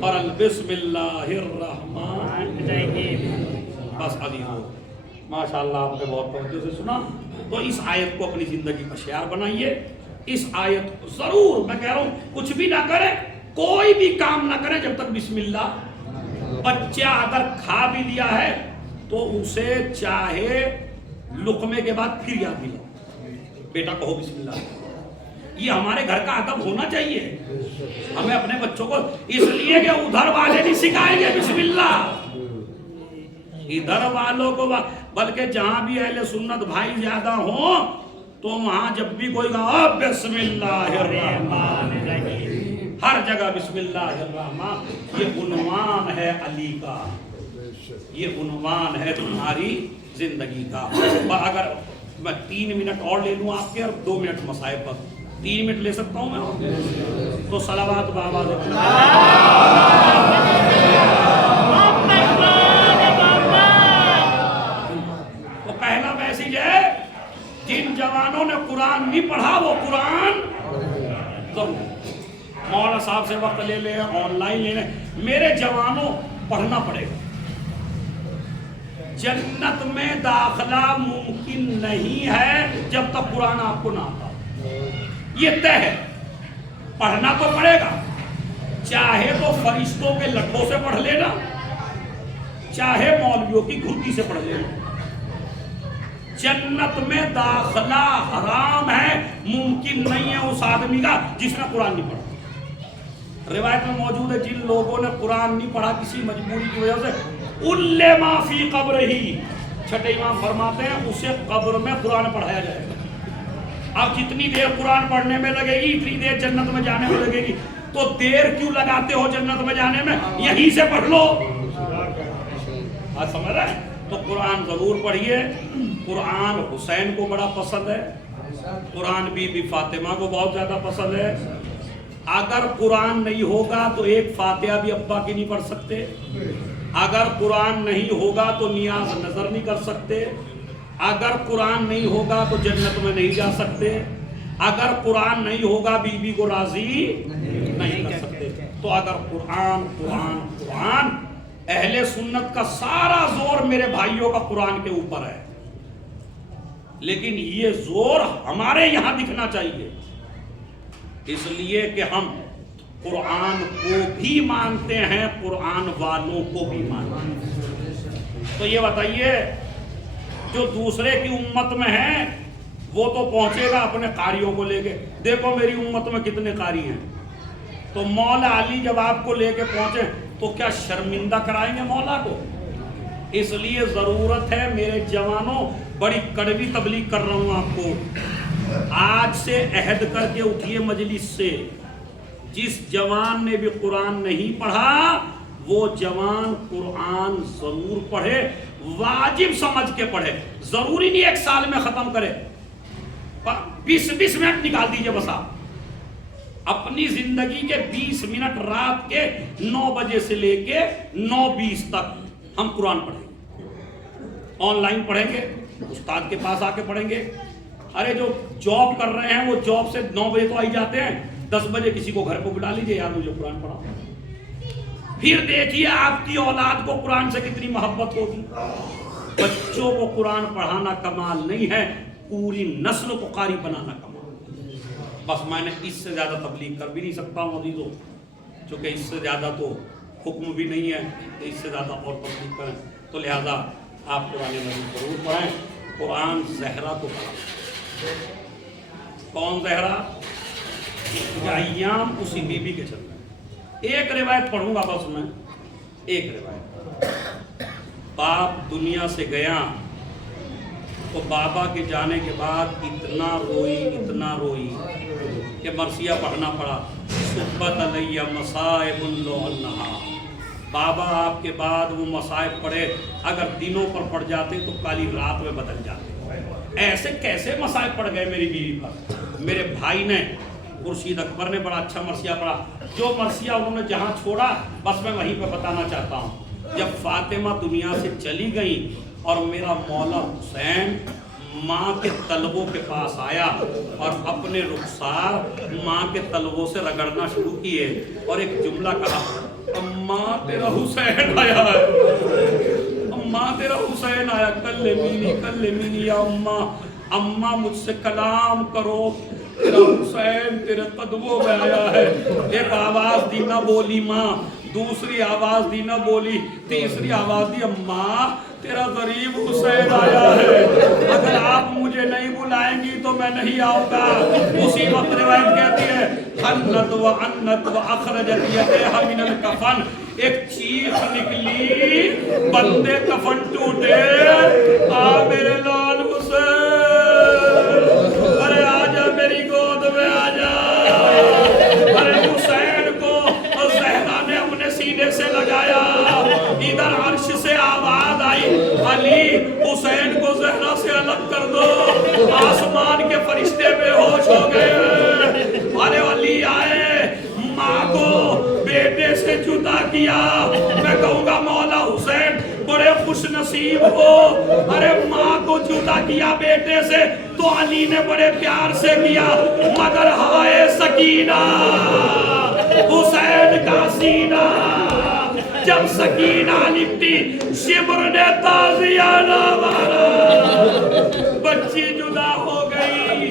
اور بسم اللہ الرحمن بس علی ہو. ماشاءاللہ آپ نے بہت توجہ سے سنا. تو اس آیت کو اپنی زندگی کا شعار بنائیے. اس آیت کو ضرور, میں کہہ رہا ہوں کچھ بھی نہ کریں, کوئی بھی کام نہ کریں جب تک بسم اللہ. بچہ اگر کھا بھی لیا ہے تو اسے چاہے لقمے کے بعد پھر یاد دلاؤ, بیٹا کہو بسم اللہ. یہ ہمارے گھر کا ادب ہونا چاہیے. ہمیں اپنے بچوں کو, اس لیے کہ ادھر والے نہیں سکھائیں گے بسم اللہ, ادھر والوں کو, بلکہ جہاں بھی اہل سنت بھائی زیادہ ہوں تو وہاں جب بھی کوئی کہا بسم اللہ الرحمن الرحیم, ہر جگہ بسم اللہ الرحمن. یہ عنوان ہے علی کا, یہ عنوان ہے تمہاری زندگی کا. اگر میں 3 منٹ اور لے لوں آپ کے اور 2 منٹ مسائب پر, 3 منٹ لے سکتا ہوں میں, تو صلوات بابا تو پہلا میسج ہے جن جوانوں نے قرآن نہیں پڑھا وہ قرآن ضرور. مولانا صاحب سے وقت لے لیں, آن لائن لے لیں, میرے جوانوں پڑھنا پڑے گا. جنت میں داخلہ ممکن نہیں ہے جب تک قرآن آپ کو نہ آتا. یہ طے ہے، پڑھنا تو پڑے گا، چاہے تو فرشتوں کے لٹھوں سے پڑھ لینا، چاہے مولویوں کی گھرکی سے پڑھ لینا۔ جنت میں داخلہ حرام ہے، ممکن نہیں ہے اس آدمی کا جس نے قرآن نہیں پڑھا۔ روایت میں موجود ہے جن لوگوں نے قرآن نہیں پڑھا کسی مجبوری کی وجہ سے، اُلِّمَ فِی قَبْرِهِ، چھٹے امام فرماتے ہیں اسے قبر میں قرآن پڑھایا جائے گا۔ اب جتنی دیر قرآن پڑھنے میں لگے گی اتنی دیر جنت میں جانے میں لگے گی، تو دیر کیوں لگاتے ہو جنت میں جانے میں؟ یہیں سے پڑھ لو۔ سمجھ رہے ہیں؟ تو قرآن ضرور پڑھیے۔ قرآن حسین کو بڑا پسند ہے، قرآن بی بی فاطمہ کو بہت زیادہ پسند ہے۔ اگر قرآن نہیں ہوگا تو ایک فاتحہ بھی ابا کی نہیں پڑھ سکتے، اگر قرآن نہیں ہوگا تو نیاز نظر نہیں کر سکتے، اگر قرآن نہیں ہوگا تو جنت میں نہیں جا سکتے، اگر قرآن نہیں ہوگا بی بی کو راضی نہیں کر سکتے۔ تو اگر قرآن قرآن قرآن، اہل سنت کا سارا زور میرے بھائیوں کا قرآن کے اوپر ہے، لیکن یہ زور ہمارے یہاں دکھنا چاہیے، اس لیے کہ ہم قرآن کو بھی مانتے ہیں، قرآن والوں کو بھی مانتے ہیں۔ تو یہ بتائیے جو دوسرے کی امت میں ہے وہ تو پہنچے گا اپنے قاریوں کو لے کے، دیکھو میری امت میں کتنے قاری ہیں، تو مولا علی جب آپ کو لے کے پہنچے تو کیا شرمندہ کرائیں گے مولا کو؟ اس لیے ضرورت ہے میرے جوانوں، بڑی کڑوی تبلیغ کر رہا ہوں آپ کو، آج سے عہد کر کے اٹھیے مجلس سے، جس جوان نے بھی قرآن نہیں پڑھا وہ جوان قرآن ضرور پڑھے، واجب سمجھ کے پڑھے، ضروری نہیں ایک سال میں ختم کرے، 20 منٹ نکال دیجئے بس آپ اپنی زندگی کے 20 منٹ رات کے 9 بجے سے لے کے 9:20 تک ہم قرآن پڑھیں گے، آن لائن پڑھیں گے، استاد کے پاس آ کے پڑھیں گے۔ ارے جو جاب کر رہے ہیں وہ جاب سے 9 بجے تو آئی جاتے ہیں، 10 بجے کسی کو گھر کو بلا لیجئے، یار مجھے قرآن پڑھاؤ۔ پھر دیکھیے آپ کی اولاد کو قرآن سے کتنی محبت ہوگی۔ بچوں کو قرآن پڑھانا کمال نہیں ہے، پوری نسل کو قاری بنانا کمال۔ بس میں نے اس سے زیادہ تبلیغ کر بھی نہیں سکتا ہوں عزیزوں، چونکہ اس سے زیادہ تو حکم بھی نہیں ہے کہ اس سے زیادہ اور تبلیغ کریں، تو لہذا آپ قرآن مجید ضرور پڑھیں۔ قرآن زہرا کو پڑھا، کون زہرا؟ یہ ایام اسی بی بی کے چل رہے ہیں۔ ایک روایت پڑھوں گا بس میں، ایک روایت۔ باپ دنیا سے گیا تو بابا کے جانے کے بعد اتنا روئی کہ مرثیہ پڑھنا پڑا، صحبت علیہ مصائب لو انہا۔ بابا آپ کے بعد وہ مصائب پڑھے، اگر دنوں پر پڑ جاتے تو کالی رات میں بدل جاتے۔ ایسے کیسے مصائب پڑ گئے میری بیوی پر؟ میرے بھائی نے، خورشید اکبر نے بڑا اچھا مرثیہ پڑھا، جو مرثیہ انہوں نے جہاں چھوڑا بس میں وہیں پہ بتانا چاہتا ہوں۔ جب فاطمہ دنیا سے چلی گئی اور میرا مولا حسین ماں کے تلووں کے پاس آیا اور اپنے رخسار ماں کے تلووں سے رگڑنا شروع کیے اور ایک جملہ کہا، اماں تیرا حسین آیا ہے، اماں تیرا حسین آیا، کلمینی یا اماں، اماں مجھ سے کلام کرو، تیرا حسین تیرے قدموں میں آیا ہے۔ ایک آواز دی نہ بولی ماں، دوسری آواز دی نہ بولی، تیسری آواز دی، اماں تیرا غریب حسین آیا ہے، اگر آپ مجھے نہیں بلائیں گی تو میں نہیں آؤں گا۔ اسی وقت روایت کہتی ہے، حنت و عنت و اخرجت یدیہا من الکفن، ایک چیخ نکلی، بندے کفن ٹوٹے، آ میرے لال حسین، ارے آجا میری گود میں آجا۔ ارے حسین کو زہرا نے اپنے سینے سے لگایا، ادھر عرش سے آواز آئی، علی حسین کو زہرا سے الگ کر دو۔ آسمان کے فرشتے بے ہوش ہو گئے۔ ارے علی آئے، ماں کو بیٹے سے جدا کیا۔ میں کہوں گا مولا حسین بڑے خوش نصیب ہو، ارے ماں کو جدا کیا بیٹے سے تو علی نے بڑے پیار سے کیا، مگر ہائے سکینہ حسین کا سینہ، جب سکینہ لپٹی شبر نے تازیانہ مارا، بچی جدا ہو گئی۔